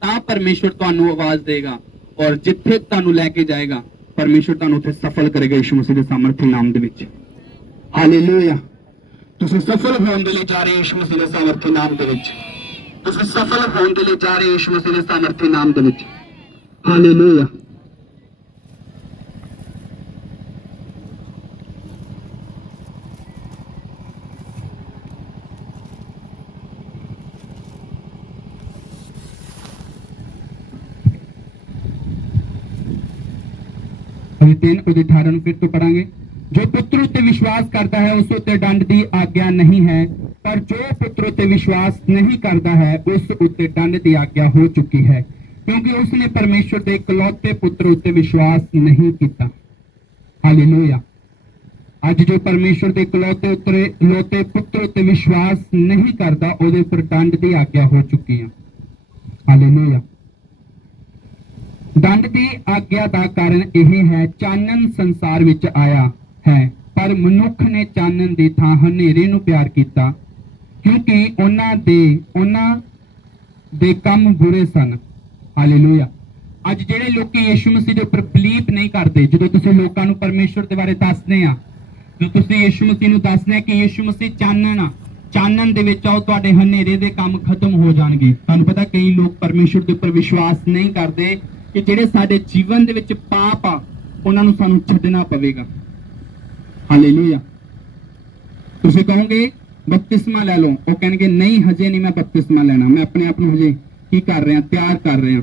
ਤਾਂ ਪਰਮੇਸ਼ਵਰ ਤੁਹਾਨੂੰ ਆਵਾਜ਼ ਦੇਗਾ ਔਰ ਜਿੱਥੇ ਤੁਹਾਨੂੰ ਲੈ ਕੇ ਜਾਏਗਾ ਪਰਮੇਸ਼ਵਰ ਤੁਹਾਨੂੰ ਉੱਥੇ ਸਫਲ ਕਰੇਗਾ ਯਿਸੂ ਮਸੀਹ ਦੇ ਸਾਮਰਥੀ ਨਾਮ ਦੇ ਵਿੱਚ। ਹਾਲੇਲੂਇਆ। ਤੁਸੀਂ ਸਫਲ ਹੋਣ ਦੇ ਲਈ ਜਾ ਰਹੇ ਹੋ ਯਿਸੂ ਮਸੀਹ ਦੇ ਸਾਮਰਥੀ ਨਾਮ ਦੇ ਵਿੱਚ। ਤੁਸੀਂ ਸਫਲ ਹੋਣ ਦੇ ਲਈ ਜਾ ਰਹੇ ਹੋ ਯਿਸੂ ਮਸੀਹ ਦੇ ਸਾਮਰਥੀ ਨਾਮ ਦੇ ਵਿੱਚ। ਹਾਲੇਲੂਇਆ। ਅਸੀਂ 3 ਉਹਦੇ 18 ਨੂੰ ਫਿਰ ਤੋਂ ਪੜਾਂਗੇ। ਜੋ ਪੁੱਤਰ ਉੱਤੇ ਵਿਸ਼ਵਾਸ ਕਰਦਾ ਹੈ ਉਸ ਉੱਤੇ ਦੰਡ ਦੀ ਆਗਿਆ ਨਹੀਂ ਹੈ, ਪਰ ਜੋ ਪੁੱਤਰ ਉੱਤੇ ਵਿਸ਼ਵਾਸ ਨਹੀਂ ਕਰਦਾ ਹੈ ਉਸ ਉੱਤੇ ਦੰਡ ਦੀ ਆਗਿਆ ਹੋ ਚੁੱਕੀ ਹੈ, ਕਿਉਂਕਿ ਉਸਨੇ ਪਰਮੇਸ਼ਵਰ ਦੇ ਇਕਲੌਤੇ ਪੁੱਤਰ ਉੱਤੇ ਵਿਸ਼ਵਾਸ ਨਹੀਂ ਕੀਤਾ। ਹਾਲੇਲੂਇਆ। ਅੱਜ ਜੋ ਪਰਮੇਸ਼ਵਰ ਦੇ ਇਕਲੌਤੇ ਪੁੱਤਰ ਉੱਤੇ ਵਿਸ਼ਵਾਸ ਨਹੀਂ ਕਰਦਾ ਉਹਦੇ ਉੱਪਰ ਦੰਡ ਦੀ ਆਗਿਆ ਹੋ ਚੁੱਕੀ ਹੈ। ਹਾਲੇਲੂਇਆ। ਦੰਡ ਦੀ ਆਗਿਆ ਦਾ ਕਾਰਨ ਇਹ ਹੈ, ਚਾਨਣ ਸੰਸਾਰ ਵਿੱਚ ਆਇਆ ਹੈ ਪਰ ਮਨੁੱਖ ਨੇ ਚਾਨਣ ਦੀ ਥਾਂ ਹਨੇਰੇ ਨੂੰ ਪਿਆਰ ਕੀਤਾ, ਕਿਉਂਕਿ ਉਹਨਾਂ ਦੇ ਕੰਮ ਬੁਰੇ ਸਨ। ਹਾਲੇਲੂਇਆ। ਅੱਜ ਜਿਹੜੇ ਲੋਕੀ ਯਿਸੂ ਮਸੀਹ ਦੇ ਉੱਪਰ ਬਲੀਵ ਨਹੀਂ ਕਰਦੇ, ਜਦੋਂ ਤੁਸੀਂ ਲੋਕਾਂ ਨੂੰ ਪਰਮੇਸ਼ਵਰ ਦੇ ਬਾਰੇ ਦੱਸਦੇ ਆ, ਜਦੋਂ ਤੁਸੀਂ ਯਿਸੂ ਮਸੀਹ ਨੂੰ ਦੱਸਦੇ ਆ ਕਿ ਯਿਸੂ ਮਸੀਹ ਚਾਨਣ ਆ, ਚਾਨਣ ਦੇ ਵਿੱਚ ਆਓ, ਤੁਹਾਡੇ ਹਨੇਰੇ ਦੇ ਕੰਮ ਖਤਮ ਹੋ ਜਾਣਗੇ। ਤੁਹਾਨੂੰ ਪਤਾ ਕਈ ਲੋਕ ਪਰਮੇਸ਼ਵਰ ਦੇ ਉੱਪਰ ਵਿਸ਼ਵਾਸ ਨਹੀਂ ਕਰਦੇ ਕਿ ਜਿਹੜੇ ਸਾਡੇ ਜੀਵਨ ਦੇ ਵਿੱਚ ਪਾਪ ਆ ਉਹਨਾਂ ਨੂੰ ਸਾਨੂੰ ਛੱਡਣਾ ਪਵੇਗਾ। ਹਾਲੇਲੂਇਆ। ਤੁਸੀਂ ਕਹੋਗੇ ਬਪਤਿਸਮਾ ਲੈ ਲਓ, ਉਹ ਕਹਿਣਗੇ ਨਹੀਂ ਹਜੇ ਨਹੀਂ ਮੈਂ ਬਪਤਿਸਮਾ ਲੈਣਾ, ਮੈਂ ਆਪਣੇ ਆਪ ਨੂੰ ਹਜੇ ਕੀ ਕਰ ਰਿਹਾ, ਤਿਆਰ ਕਰ ਰਿਹਾ।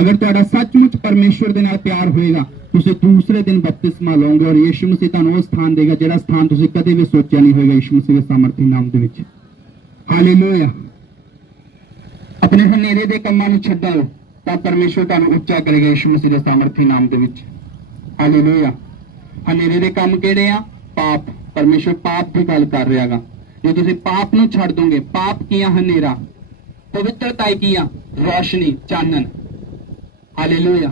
ਅਗਰ ਤੁਹਾਡਾ ਸੱਚਮੁੱਚ ਪਰਮੇਸ਼ਵਰ ਦੇ ਨਾਲ ਪਿਆਰ ਹੋਏਗਾ, ਤੁਸੀਂ ਦੂਸਰੇ ਦਿਨ ਬਪਤਿਸਮਾ ਲਓਗੇ ਔਰ ਯਿਸੂ ਮਸੀਹ ਤੁਹਾਨੂੰ ਉਹ ਸਥਾਨ ਦੇਗਾ ਜਿਹੜਾ ਸਥਾਨ ਤੁਸੀਂ ਕਦੇ ਵੀ ਸੋਚਿਆ ਨਹੀਂ ਹੋਵੇਗਾ, ਯਿਸੂ ਮਸੀਹ ਦੇ ਸਾਮਰਥੀ ਨਾਮ ਦੇ ਵਿੱਚ। ਹਾਲੇਲੂਇਆ। ਆਪਣੇ ਹਨੇਰੇ ਦੇ ਕੰਮਾਂ ਨੂੰ ਛੱਡੋ ਤਾਂ ਪਰਮੇਸ਼ਵਰ ਤੁਹਾਨੂੰ ਉੱਚਾ ਕਰੇਗਾ ਯਿਸੂ ਮਸੀਹ ਦੇ ਸਾਮਰਥੀ ਨਾਮ ਦੇ ਵਿੱਚ। ਹਾਲੇਲੂਇਆ। ਹਨੇਰੇ ਦੇ ਕੰਮ ਕਿਹੜੇ ਆ? ਪਾਪ। ਪਰਮੇਸ਼ਵਰ ਪਾਪ ਦੀ ਗੱਲ ਕਰ ਰਿਹਾਗਾ। ਜੇ ਤੁਸੀਂ ਪਾਪ ਨੂੰ ਛੱਡ ਦੋਗੇ, ਪਾਪ ਕੀ ਆ? ਹਨੇਰਾ। ਪਵਿੱਤਰਤਾ ਕੀ ਆ? ਰੋਸ਼ਨੀ, ਚਾਨਣ। ਹਾਲੇਲੂਇਆ।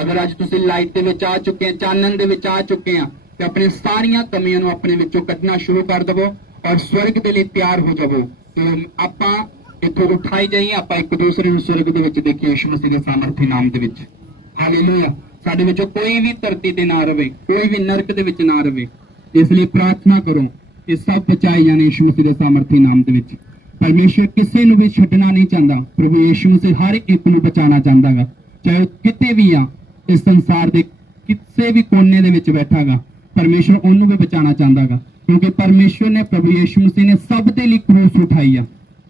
ਅਗਰ ਅੱਜ ਤੁਸੀਂ ਲਾਈਟ ਦੇ ਵਿੱਚ ਆ ਚੁੱਕੇ ਆ, ਚਾਨਣ ਦੇ ਵਿੱਚ ਆ ਚੁੱਕੇ ਆ, ਤੇ ਆਪਣੀ ਸਾਰੀਆਂ ਕਮੀਆਂ ਨੂੰ ਆਪਣੇ ਵਿੱਚੋਂ ਕੱਢਣਾ ਸ਼ੁਰੂ ਕਰ ਦਵੋ ਔਰ ਸਵਰਗ ਦੇ ਲਈ ਤਿਆਰ ਹੋ ਜਾਵੋ। ਤੇ ਆਪਾਂ ਇੱਥੋਂ ਉਠਾਈ ਜਾਈਏ, ਆਪਾਂ ਇੱਕ ਦੂਸਰੇ ਨੂੰ ਸਵਰਗ ਦੇ ਵਿੱਚ ਦੇਖੀਏ ਯਿਸੂ ਮਸੀਹ ਦੇ ਸਾਮਰਥੀ ਨਾਮ ਦੇ ਵਿੱਚ। ਹਾਲੇਲੂਇਆ। ਸਾਡੇ ਵਿੱਚੋਂ ਕੋਈ ਵੀ ਧਰਤੀ ਤੇ ਨਾ ਰਵੇ, ਕੋਈ ਵੀ ਨਰਕ ਦੇ ਵਿੱਚ ਨਾ ਰਵੇ। ਇਸ ਲਈ ਪ੍ਰਾਰਥਨਾ ਕਰੋ ਇਹ ਸਭ ਬਚਾਏ ਜਾਣੇ ਯਿਸੂ ਮਸੀਹ ਦੇ ਸਾਮਰਥੀ ਨਾਮ ਦੇ ਵਿੱਚ। ਪਰਮੇਸ਼ਵਰ ਕਿਸੇ ਨੂੰ ਵੀ ਛੱਡਣਾ ਨਹੀਂ ਚਾਹੁੰਦਾ। ਪ੍ਰਭੂ ਯਿਸੂ ਮਸੀਹ ਹਰ ਇੱਕ ਨੂੰ ਬਚਾਉਣਾ ਚਾਹੁੰਦਾਗਾ, ਚਾਹੇ ਉਹ ਕਿਤੇ ਵੀ ਆ, ਇਸ ਸੰਸਾਰ ਦੇ ਕਿਸੇ ਵੀ ਕੋਨੇ ਦੇ ਵਿੱਚ ਬੈਠਾਗਾ, ਪਰਮੇਸ਼ਵਰ ਉਹਨੂੰ ਵੀ ਬਚਾਉਣਾ ਚਾਹੁੰਦਾਗਾ। ਕਿਉਂਕਿ ਪਰਮੇਸ਼ਵਰ ਨੇ, ਪ੍ਰਭੂ ਯਿਸੂ ਮਸੀਹ ਨੇ ਸਭ ਦੇ ਲਈ ਕਰੂਸ ਉਠਾਈ ਆ।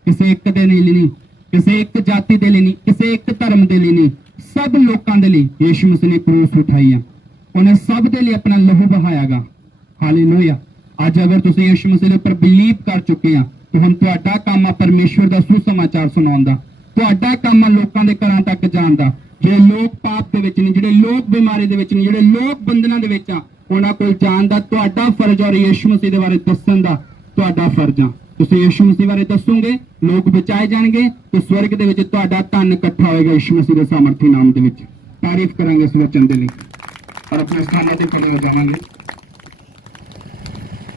ਕਿਸੇ ਇੱਕ ਦੇ ਲਈ ਨਹੀਂ, ਕਿਸੇ ਇੱਕ ਜਾਤੀ ਦੇ ਲਈ ਨਹੀਂ, ਕਿਸੇ ਇੱਕ ਧਰਮ ਦੇ ਲਈ ਨਹੀਂ, ਸਭ ਲੋਕਾਂ ਦੇ ਲਈ ਯਿਸੂ ਮਸੀਹ ਨੇ ਕਰੂਸ ਉਠਾਈ ਆ। ਉਹਨੇ ਸਭ ਦੇ ਲਈ ਆਪਣਾ ਲਹੂ ਬਹਾਇਆਗਾ। ਹਾਲੇਲੂਇਆ। ਅੱਜ ਅਗਰ ਤੁਸੀਂ ਯਿਸੂ ਮਸੀਹ ਦੇ ਉੱਪਰ ਬਿਲੀਵ ਕਰ ਚੁੱਕੇ ਆ, ਤਾਂ ਹੁਣ ਤੁਹਾਡਾ ਕੰਮ ਆ ਪਰਮੇਸ਼ਵਰ ਦਾ ਸੁਸਮਾਚਾਰ ਸੁਣਾਉਣ ਦਾ। ਤੁਹਾਡਾ ਕੰਮ ਆ ਲੋਕਾਂ ਦੇ ਘਰਾਂ ਤੱਕ ਜਾਣ ਦਾ। ਜਿਹੜੇ ਲੋਕ ਪਾਪ ਦੇ ਵਿੱਚ ਨੇ, ਜਿਹੜੇ ਲੋਕ ਬਿਮਾਰੀ ਦੇ ਵਿੱਚ ਨੇ, ਜਿਹੜੇ ਲੋਕ ਬੰਧਨਾਂ ਦੇ ਵਿੱਚ ਆ, ਉਹਨਾਂ ਕੋਲ ਜਾਣ ਦਾ ਤੁਹਾਡਾ ਫਰਜ਼ ਔਰ ਯਿਸੂ ਮਸੀਹ ਦੇ ਬਾਰੇ ਦੱਸਣ ਦਾ ਤੁਹਾਡਾ ਫਰਜ਼ ਆ। ਤੁਸੀਂ ਯਿਸੂ ਮਸੀਹ ਬਾਰੇ ਦੱਸੋਗੇ, ਲੋਕ ਬਚਾਏ ਜਾਣਗੇ ਤੇ ਸਵਰਗ ਦੇ ਵਿੱਚ ਤੁਹਾਡਾ ਧਨ ਇਕੱਠਾ ਹੋਏਗਾ ਯਿਸੂ ਮਸੀਹ ਦੇ ਸਾਮਰਥੀ ਨਾਮ ਦੇ ਵਿੱਚ। ਤਾਰੀਫ ਕਰਾਂਗੇ ਇਸ ਵਚਨ ਦੇ ਲਈ ਔਰ ਆਪਣੇ ਸਥਾਨਾਂ ਤੇ ਖੜੇ ਹੋ ਜਾਵਾਂਗੇ।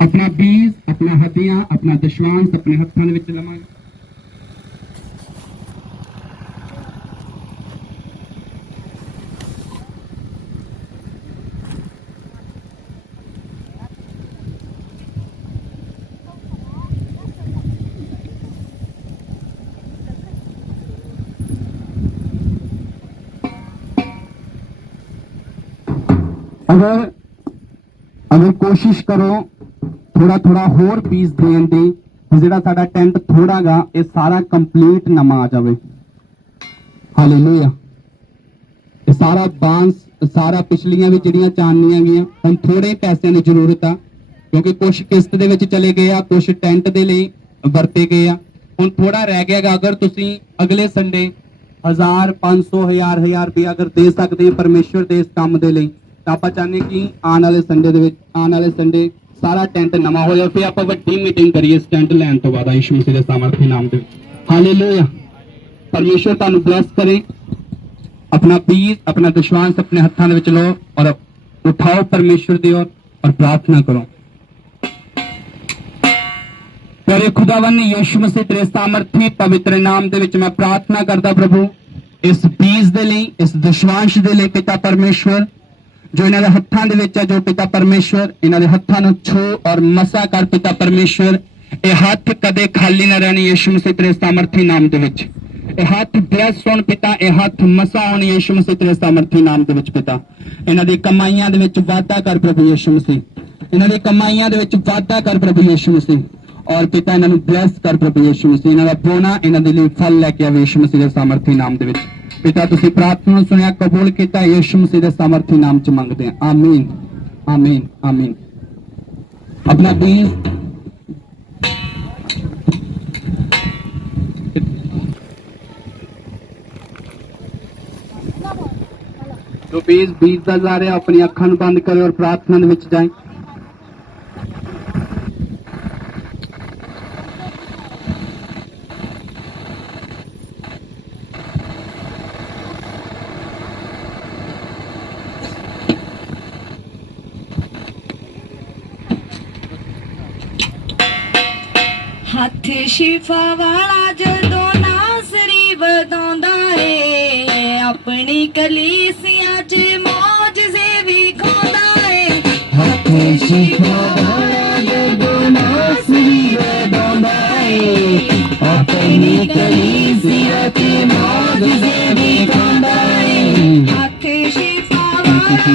ਆਪਣਾ ਬੀਜ, ਆਪਣਾ ਹੱਡੀਆਂ, ਆਪਣਾ ਦਸ਼ਵਾਂਸ਼ ਆਪਣੇ ਹੱਥਾਂ ਦੇ ਵਿੱਚ ਲਵਾਂਗੇ। अगर कोशिश करो थोड़ा थोड़ा होर पीस देने दी, ਜਿਹੜਾ ਸਾਡਾ ਟੈਂਟ ਥੋੜਾਗਾ ਇਹ ਸਾਰਾ ਕੰਪਲੀਟ ਨਵਾਂ ਆ ਜਾਵੇ। ਹਾਲੇਲੂਇਆ। ਇਹ ਸਾਰਾ ਬਾਂਸ, ਸਾਰਾ ਪਿਛਲੀਆਂ ਵੀ ਜਿਹੜੀਆਂ ਚਾਨਣੀਆਂ ਗਈਆਂ, ਹੁਣ ਥੋੜੇ ਪੈਸਿਆਂ ਦੀ ਜ਼ਰੂਰਤ ਆ ਕਿਉਂਕਿ ਕੁਝ ਕਿਸ਼ਤ ਦੇ ਵਿੱਚ ਚਲੇ ਗਏ ਆ, ਕੁਝ ਟੈਂਟ ਦੇ ਲਈ ਵਰਤੇ ਗਏ ਆ, ਹੁਣ ਥੋੜਾ ਰਹਿ ਗਿਆਗਾ। ਅਗਰ ਤੁਸੀਂ ਅਗਲੇ ਸੰਡੇ 1000 500 1000 ਰੁਪਏ ਅਗਰ ਦੇ ਸਕਦੇ ਪਰਮੇਸ਼ਵਰ ਦੇ ਇਸ ਕੰਮ ਦੇ ਲਈ, ਤਾਂ ਆਪਾਂ ਚਾਹੁੰਦੇ ਕਿ ਆਉਣ ਵਾਲੇ ਸੰਡੇ ਦੇ ਵਿੱਚ, ਆਉਣ ਵਾਲੇ ਸੰਡੇ ਸਾਰਾ ਟੈਂਟ ਨਵਾਂ ਹੋ ਜਾਵੇ। ਫਿਰ ਆਪਾਂ ਵੱਡੀ ਮੀਟਿੰਗ ਕਰੀਏ ਇਸ ਟੈਂਟ ਲੈਣ ਤੋਂ ਬਾਅਦ ਯਿਸੂ ਮਸੀਹ ਦੇ ਸਾਮਰਥੀ ਨਾਮ ਦੇ ਵਿੱਚ। ਹਾਲੇਲੂਇਆ। ਪਰਮੇਸ਼ਵਰ ਤੁਹਾਨੂੰ ਬਲੈਸ ਕਰੇ। अपना बीज, अपना दशवांश अपने हाथों में लो और उठाओ परमेश्वर की ओर और प्रार्थना करो। प्यारे खुदावन यीशु मसीह तेरे सामर्थी पवित्र नाम दे विच मैं प्रार्थना करता प्रभु इस बीज दे लई, इस दशवांश दे लई पिता परमेश्वर जो इन्हां दे हत्थां दे विच है, जो पिता परमेश्वर इन्हां दे हत्थां नूं छू और मसा कर पिता परमेश्वर। ये हाथ कदे खाली ना रहने यीशु मसीह तेरे सामर्थी नाम दे विच। ਇਹ ਹੱਥ ਬਲੈਸ ਹੋਣ ਪਿਤਾ, ਇਹ ਹੱਥ ਮਸਾ ਹੋਣ ਯਿਸੂ ਮਸੀਹ ਤੇਰੇ ਸਾਮਰਥੀ ਨਾਮ ਦੇ ਵਿੱਚ ਪਿਤਾ। ਇਹਨਾਂ ਦੀ ਕਮਾਈਆਂ ਦੇ ਵਿੱਚ ਵਾਧਾ ਕਰ ਪ੍ਰਭੂ ਯਿਸੂ ਮਸੀਹ, ਇਹਨਾਂ ਦੀ ਕਮਾਈਆਂ ਦੇ ਵਿੱਚ ਵਾਧਾ ਕਰ ਪ੍ਰਭੂ ਯਿਸੂ ਮਸੀਹ। ਔਰ ਪਿਤਾ ਇਹਨਾਂ ਨੂੰ ਬਲੈਸ ਕਰ ਪ੍ਰਭੂ ਯਿਸੂ ਮਸੀਹ। ਇਹਨਾਂ ਦਾ ਬੋਨਾ ਇਹਨਾਂ ਦੇ ਲਈ ਫਲ ਲੈ ਕੇ ਆਵੇ ਯਿਸੂ ਮਸੀਹ ਦੇ ਸਾਮਰਥੀ ਨਾਮ ਦੇ ਵਿੱਚ। ਪਿਤਾ ਤੁਸੀਂ ਪ੍ਰਾਰਥਨਾ ਨੂੰ ਸੁਣਿਆ, ਕਬੂਲ ਕੀਤਾ, ਯਿਸੂ ਮਸੀਹ ਦੇ ਸਾਮਰਥੀ ਨਾਮ ਚ ਮੰਗਦੇ ਹਾਂ। ਆਮੀਨ, ਆਮੀਨ, ਆਮੀਨ। ਆਪਣਾ ਬੀਜ जो बीज का जा रहा अपनी अखां नूं बंद करे और प्रार्थना दे विच जाए। हथ शिफा वाला जदों नासरी वधांदा है, अपनी कलीसिया च मौजज़े विखांदा है। हथ शिफा वाला जदों नासरी वधांदा है, कलीसिया च मौजज़े दिखांदा है हथ शिफा वाला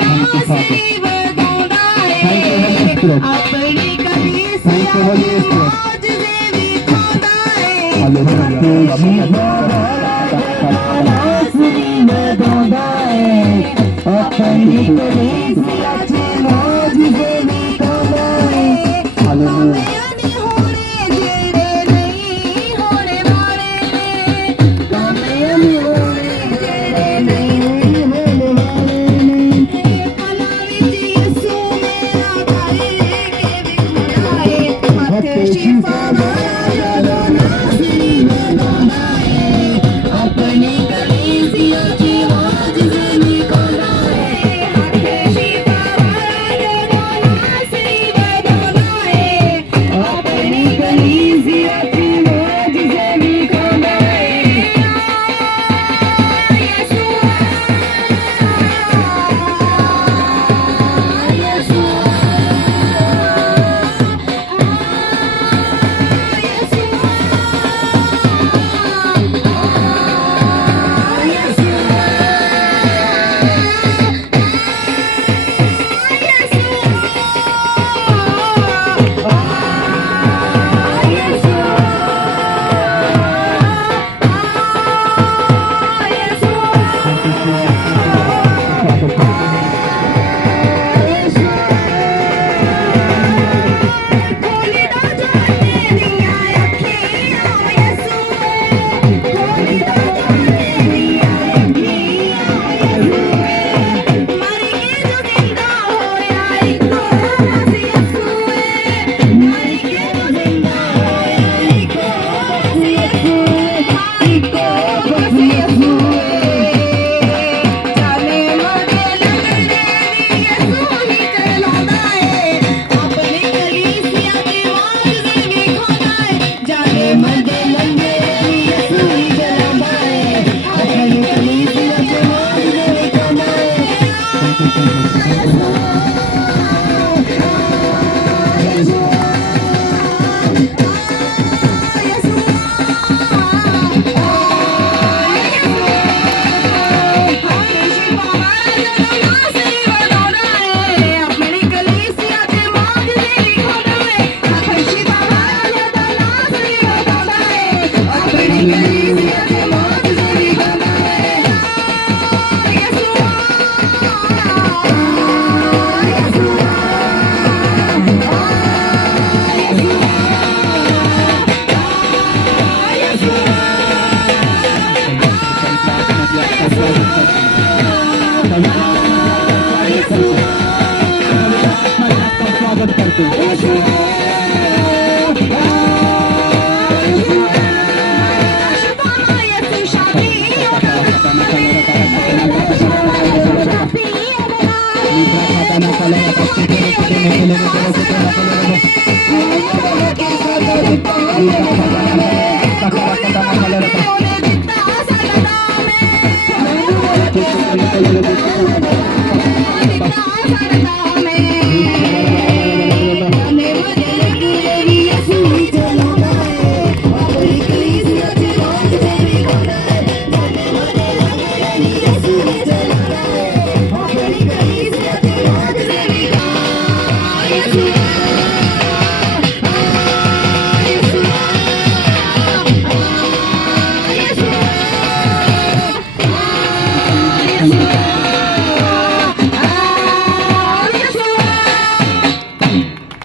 नासरी वधांदा है अपनी कलीसिया च मौजज़े दिखांदा है नासरी वधांदा है अपनी कलीसिया च मौजज़े दिखांदा है कामयाबी होने जेड़े नहीं होने वाले ने कामयाबी होने जेड़े नहीं होने वाले ने पला विच यसू मेरा करे के विखुदाए मथ शिफा वाला जदों नासरी वधांदा है अपनी कलीसिया च मौजज़े दिखांदा है हथ शिफा वाला जदों नासरी वधांदा है अपनी कलीसिया च मौजज़े दिखांदा है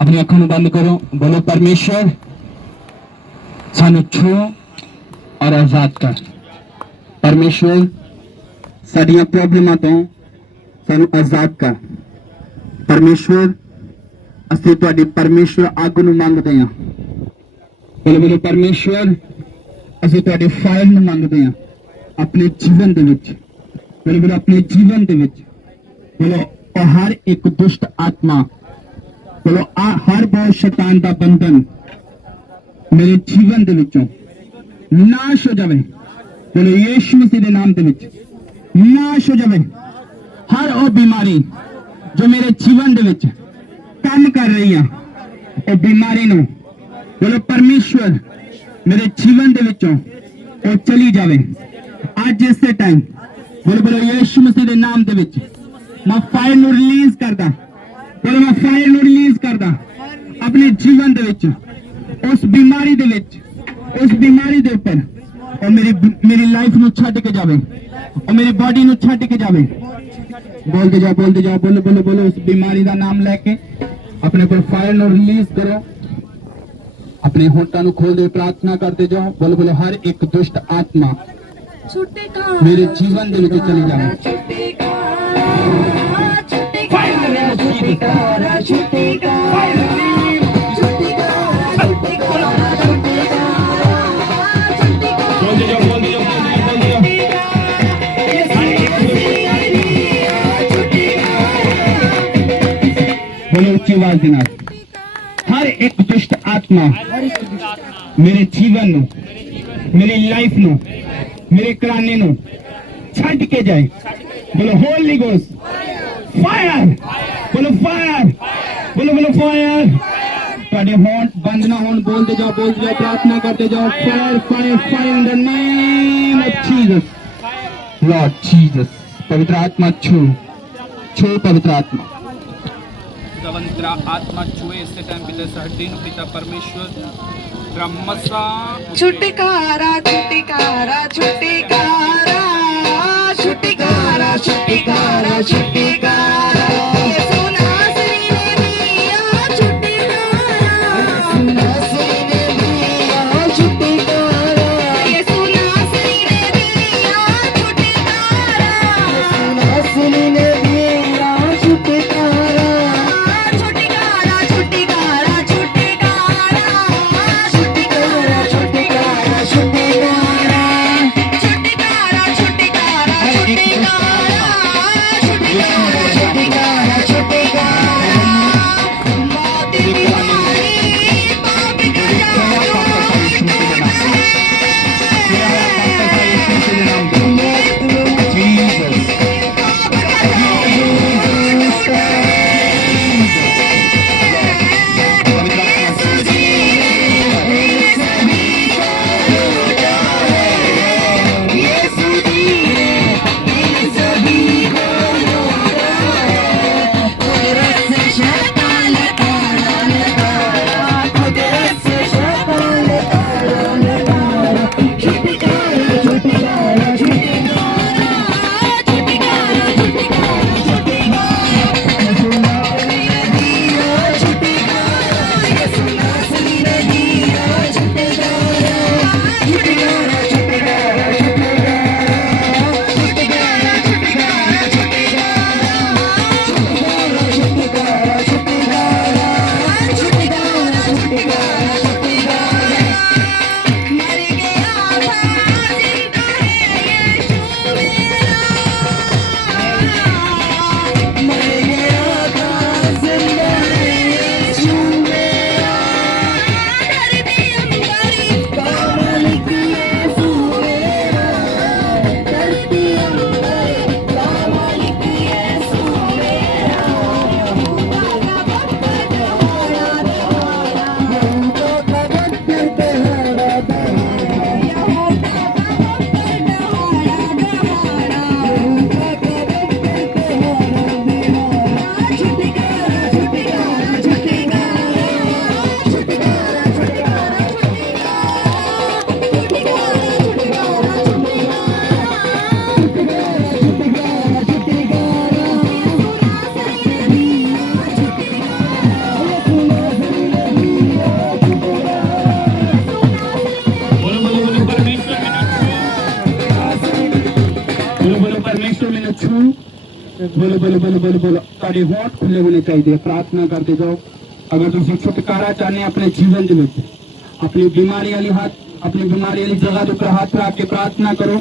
अपनी अखों नूं बंद करो, बोलो परमेश्वर सानू छू और आजाद कर। परमेश्वर साडियां प्रॉब्लमां तो सानू आजाद कर। परमेश्वर ਅਸੀਂ ਤੁਹਾਡੀ ਪਰਮੇਸ਼ਵਰ ਆਗੂ ਨੂੰ ਮੰਗਦੇ ਹਾਂ। ਬੋਲੋ ਬੋਲੋ परमेश्वर ਅਸੀਂ ਤੁਹਾਡੇ ਫਾਇਲ ਨੂੰ ਮੰਗਦੇ ਹਾਂ ਆਪਣੇ ਜੀਵਨ ਦੇ ਵਿੱਚ। ਬੋਲੋ ਬੋਲੋ ਆਪਣੇ ਜੀਵਨ ਦੇ ਵਿੱਚ। ਬੋਲੋ और हर एक दुष्ट आत्मा, बोलो हर बहुत शैतान का बंधन मेरे जीवन दे विचों नाश हो जावे। बोलो यीशु मसीह दे नाम दे विच नाश हो जावे। हर वो बीमारी जो मेरे जीवन दे विच काम कर रही है, वो बीमारी नो बोलो परमेश्वर मेरे जीवन दे विचों ਉਹ ਚਲੀ ਜਾਵੇ ਅੱਜ ਇਸੇ ਟਾਈਮ ਬੋਲੋ ਬੋਲੋ ਯਿਸੂ ਮਸੀਹ ਦੇ ਨਾਮ ਦੇ ਵਿੱਚ ਮੈਂ ਫਾਇਰ ਨੂੰ ਰਿਲੀਜ਼ ਕਰਦਾ ਬੋਲੋ ਮੈਂ ਫਾਇਰ ਨੂੰ ਰਿਲੀਜ਼ ਕਰਦਾ ਆਪਣੇ ਜੀਵਨ ਦੇ ਵਿੱਚ ਉਸ ਬਿਮਾਰੀ ਦੇ ਵਿੱਚ ਉਸ ਬਿਮਾਰੀ ਦੇ ਉੱਪਰ ਉਹ ਮੇਰੀ ਲਾਈਫ ਨੂੰ ਛੱਡ ਕੇ ਜਾਵੇ ਉਹ ਮੇਰੀ ਬਾਡੀ ਨੂੰ ਛੱਡ ਕੇ ਜਾਵੇ ਬੋਲਦੇ ਜਾਓ ਬੋਲੋ ਬੋਲੋ ਬੋਲੋ ਉਸ ਬਿਮਾਰੀ ਦਾ ਨਾਮ ਲੈ ਕੇ ਆਪਣੇ ਕੋਲ ਫਾਇਰ ਨੂੰ ਰਿਲੀਜ਼ ਕਰੋ अपने होठों को खोल दे प्रार्थना करते जाओ बोलो बोलो हर एक दुष्ट आत्मा मेरे जीवन दे विच चली जाए बोलो उच्ची आवाज के नाल हर एक दुष्ट आत्मा मेरे जीवन नु मेरी लाइफ नु मेरे कराने नु छड़ के जाए बोलो होली गोस्ट फायर बोलो फायर बोलो बोलो फायर ਤੁਹਾਡੇ ਹੋਣ ਬੰਦ ਨਾ ਹੋਣ ਬੋਲਦੇ ਜਾਓ ਪ੍ਰਾਰਥਨਾ करते जाओ fire fire fire in the name of Jesus Lord Jesus पवित्र आत्मा छू पवित्र आत्मा पवित्र आत्मा छुए इससे टाइम पिता साढ़े पिता परमेश्वर ब्रह्मसा छुटकारा छुटकारा छुटकारा छुटकारा छुटकारा छुटकारा यीशु नासरी ने दिया छुटकारा नासरी ने दिया छुटकारा यीशु नासरी ने दिया छुटकारा नासरी ने दिया छुटकारा बोलो बोलो बोलो बोलो बोलो ਤੁਹਾਡੇ ਹੋਠ ਖੁੱਲੇ ਹੋਣੇ ਚਾਹੀਦੇ प्रार्थना करते जाओ अगर ਤੁਸੀਂ छुटकारा चाहते अपने जीवन ਦੇ ਵਿੱਚ अपनी बीमारी वाली जगह ਦੇ ਉੱਪਰ ਹੱਥ ਰੱਖ के प्रार्थना करो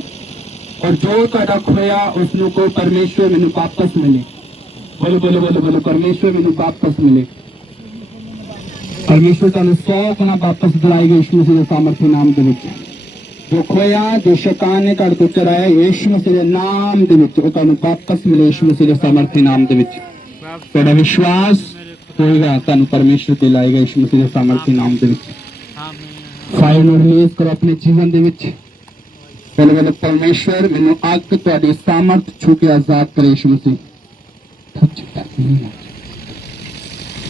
और जो ਤੁਹਾਡਾ खोया उसਨੂੰ को परमेश्वर ਮੈਨੂੰ वापस मिले बोलो बोलो बोलो बोलो परमेश्वर ਮੈਨੂੰ वापस मिले परमेश्वर ਤੁਹਾਨੂੰ 100 गुना वापस दिलाएगा यीशु मसीह ਦੇ सामर्थ्य नाम ਦੇ ਵਿੱਚ जो खोया जो शैतान ने ਤੁਹਾਡੇ ਤੋਂ ਚੁਰਾਇਆ यीशु मसीह ਦੇ नाम ਦੇ ਵਿੱਚ ਉਹ ਤੁਹਾਨੂੰ वापस मिले यीशु मसीह ਦੇ सामर्थ्य नाम ਦੇ ਵਿੱਚ ਤੁਹਾਡਾ ਵਿਸ਼ਵਾਸ होएगा ਤੁਹਾਨੂੰ परमेश्वर दिलाएगा यीशु मसीह ਦੇ सामर्थ्य नाम ਦੇ ਵਿੱਚ ਫਾਇਰ ਨੂੰ ਰਿਲੀਜ਼ ਕਰੋ ਆਪਣੇ ਜੀਵਨ ਦੇ ਵਿੱਚ। ਪਹਿਲੇ ਪਹਿਲੇ ਪਰਮੇਸ਼ਵਰ ਮੈਨੂੰ ਅੱਗ ਤੁਹਾਡੀ ਸਾਮਰਥ ਛੂ ਕੇ ਆਜ਼ਾਦ ਕਰੇ ਯਿਸੂ ਮਸੀਹ।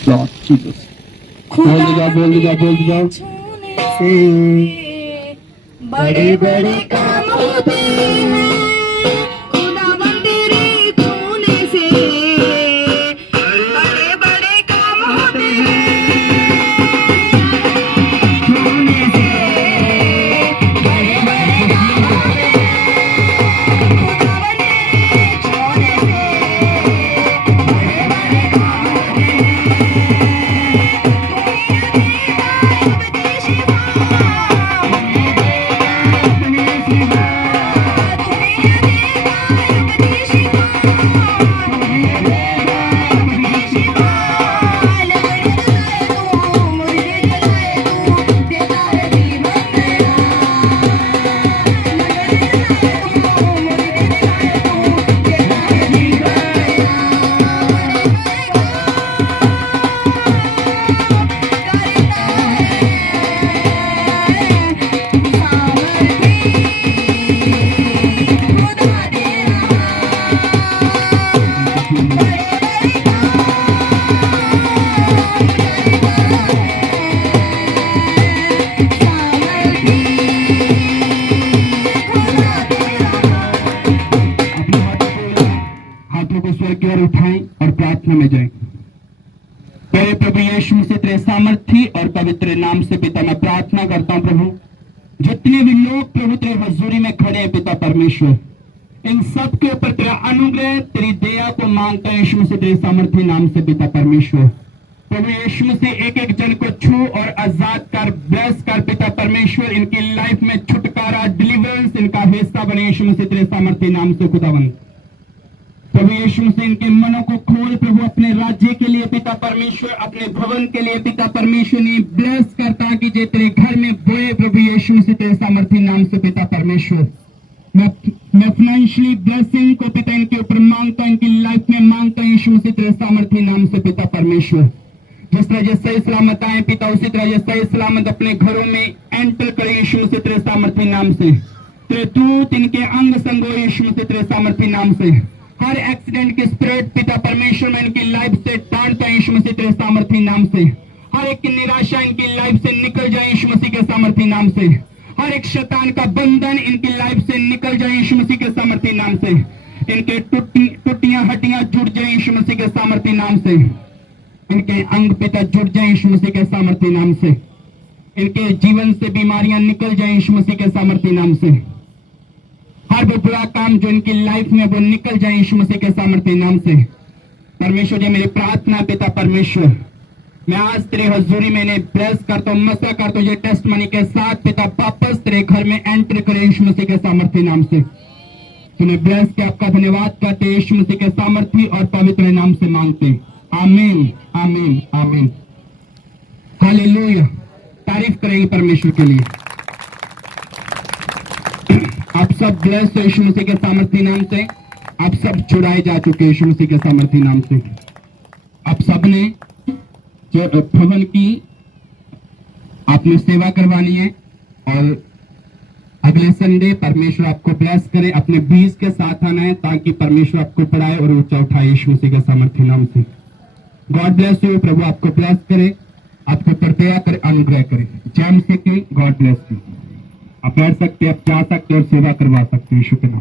Lord Jesus, बोल दे जाओ। बड़े बड़े काम होते हैं खुदावन तेरे छूने से, बड़े बड़े काम होते हैं छूने से, बड़े बड़े काम होते हैं खुदावन तेरे छूने से, बड़े बड़े काम होते हाथों को स्वर की ओर उठाएं और प्रार्थना में जाएं। प्यारे प्रभु यीशु मसीह तेरे सामर्थी और पवित्र नाम से पिता मैं प्रार्थना करता हूं प्रभु, जितने भी लोग प्रभु तेरे हजूरी में खड़े हैं पिता परमेश्वर, इन सब के ऊपर तेरा अनुग्रह तेरी दया को मांगता है यीशु मसीह तेरे सामर्थी नाम से पिता परमेश्वर। प्रभु यीशु मसीह एक एक जन को छू और आजाद कर, ब्लेस कर पिता परमेश्वर। इनकी लाइफ में छुटकारा, डिलीवरेंस इनका हिस्सा बने यीशु मसीह तेरे सामर्थी नाम से खुदावंद। प्रभु यीशु मसीह इनके मनों को खोल प्रभु, अपने राज्य के लिए पिता परमेश्वर, अपने भवन के लिए पिता परमेश्वर ने ब्लेस करता कि जे तेरे घर में बोए प्रभु यीशु मसीह तेरे सामर्थी नाम से पिता परमेश्वर। मैं फाइनेंशियली ब्लेसिंग को पिता इनके ऊपर मांगता, इनकी लाइफ में मांगता यीशु मसीह तेरे सामर्थी नाम से पिता परमेश्वर। जिस तरह ये सही सलामत आए पिता, उसी तरह ये सही सलामत अपने घरों में एंटर करे यीशु मसीह तेरे सामर्थी नाम से। तेरे दूत इनके अंग संग हो यीशु मसीह तेरे सामर्थी नाम से। हर एक्सीडेंट की स्पिरिट पिता परमेश्वर में इनकी लाइफ से टांटता है यीशु मसीह तेरे सामर्थी नाम से। हर एक की निराशा इनकी लाइफ से निकल जाए यीशु मसीह के सामर्थी नाम से। हर एक शैतान का बंधन इनकी लाइफ से निकल जाए यीशु मसीह के सामर्थी नाम से। इनके टूटियां हड्डियां जुड़ जाए यीशु मसीह के सामर्थी नाम से। इनके अंग पिता जुड़ जाए यीशु मसीह के सामर्थी नाम से। इनके जीवन से बीमारियां निकल जाए यीशु मसीह के सामर्थी नाम से। हर वो बुरा काम जो इनकी लाइफ में वो निकल जाए यीशु मसीह के सामर्थी नाम से। परमेश्वर जी मेरी प्रार्थना पिता परमेश्वर, मैं आज तेरे हजूरी में इन्हें ब्लेस करता हूँ, मसा करता हूँ, ये टेस्ट मनी के साथ पिता वापस तेरे घर में एंटर करे यीशु मसीह के सामर्थी नाम से। तुम्हें ब्लेस के आपका धन्यवाद करते यीशु मसीह के सामर्थी और पवित्र नाम से मांगते। आमीन आमीन आमीन। हालेलुया। तारीफ करेंगे परमेश्वर के लिए। आप सब ब्लेस हो यीशु मसीह के सामर्थी नाम से। आप सब छुड़ाए जा चुके यीशु मसीह के सामर्थी नाम से। आप सब ने जो भवन की आपने सेवा करवानी है और अगले संडे परमेश्वर आपको ब्लेस करे। अपने बीज के साथ आना है ताकि परमेश्वर आपको पढ़ाए और ऊंचा उठाए यीशु मसीह के सामर्थी नाम से। God bless you. प्रभु आपको ब्लेस करे, आपको दया करे, अनुग्रह करे। जय मसीह की। God bless you. आप बैठ सकते, आप जा सकते और सेवा करवा सकते यीशु के नाम।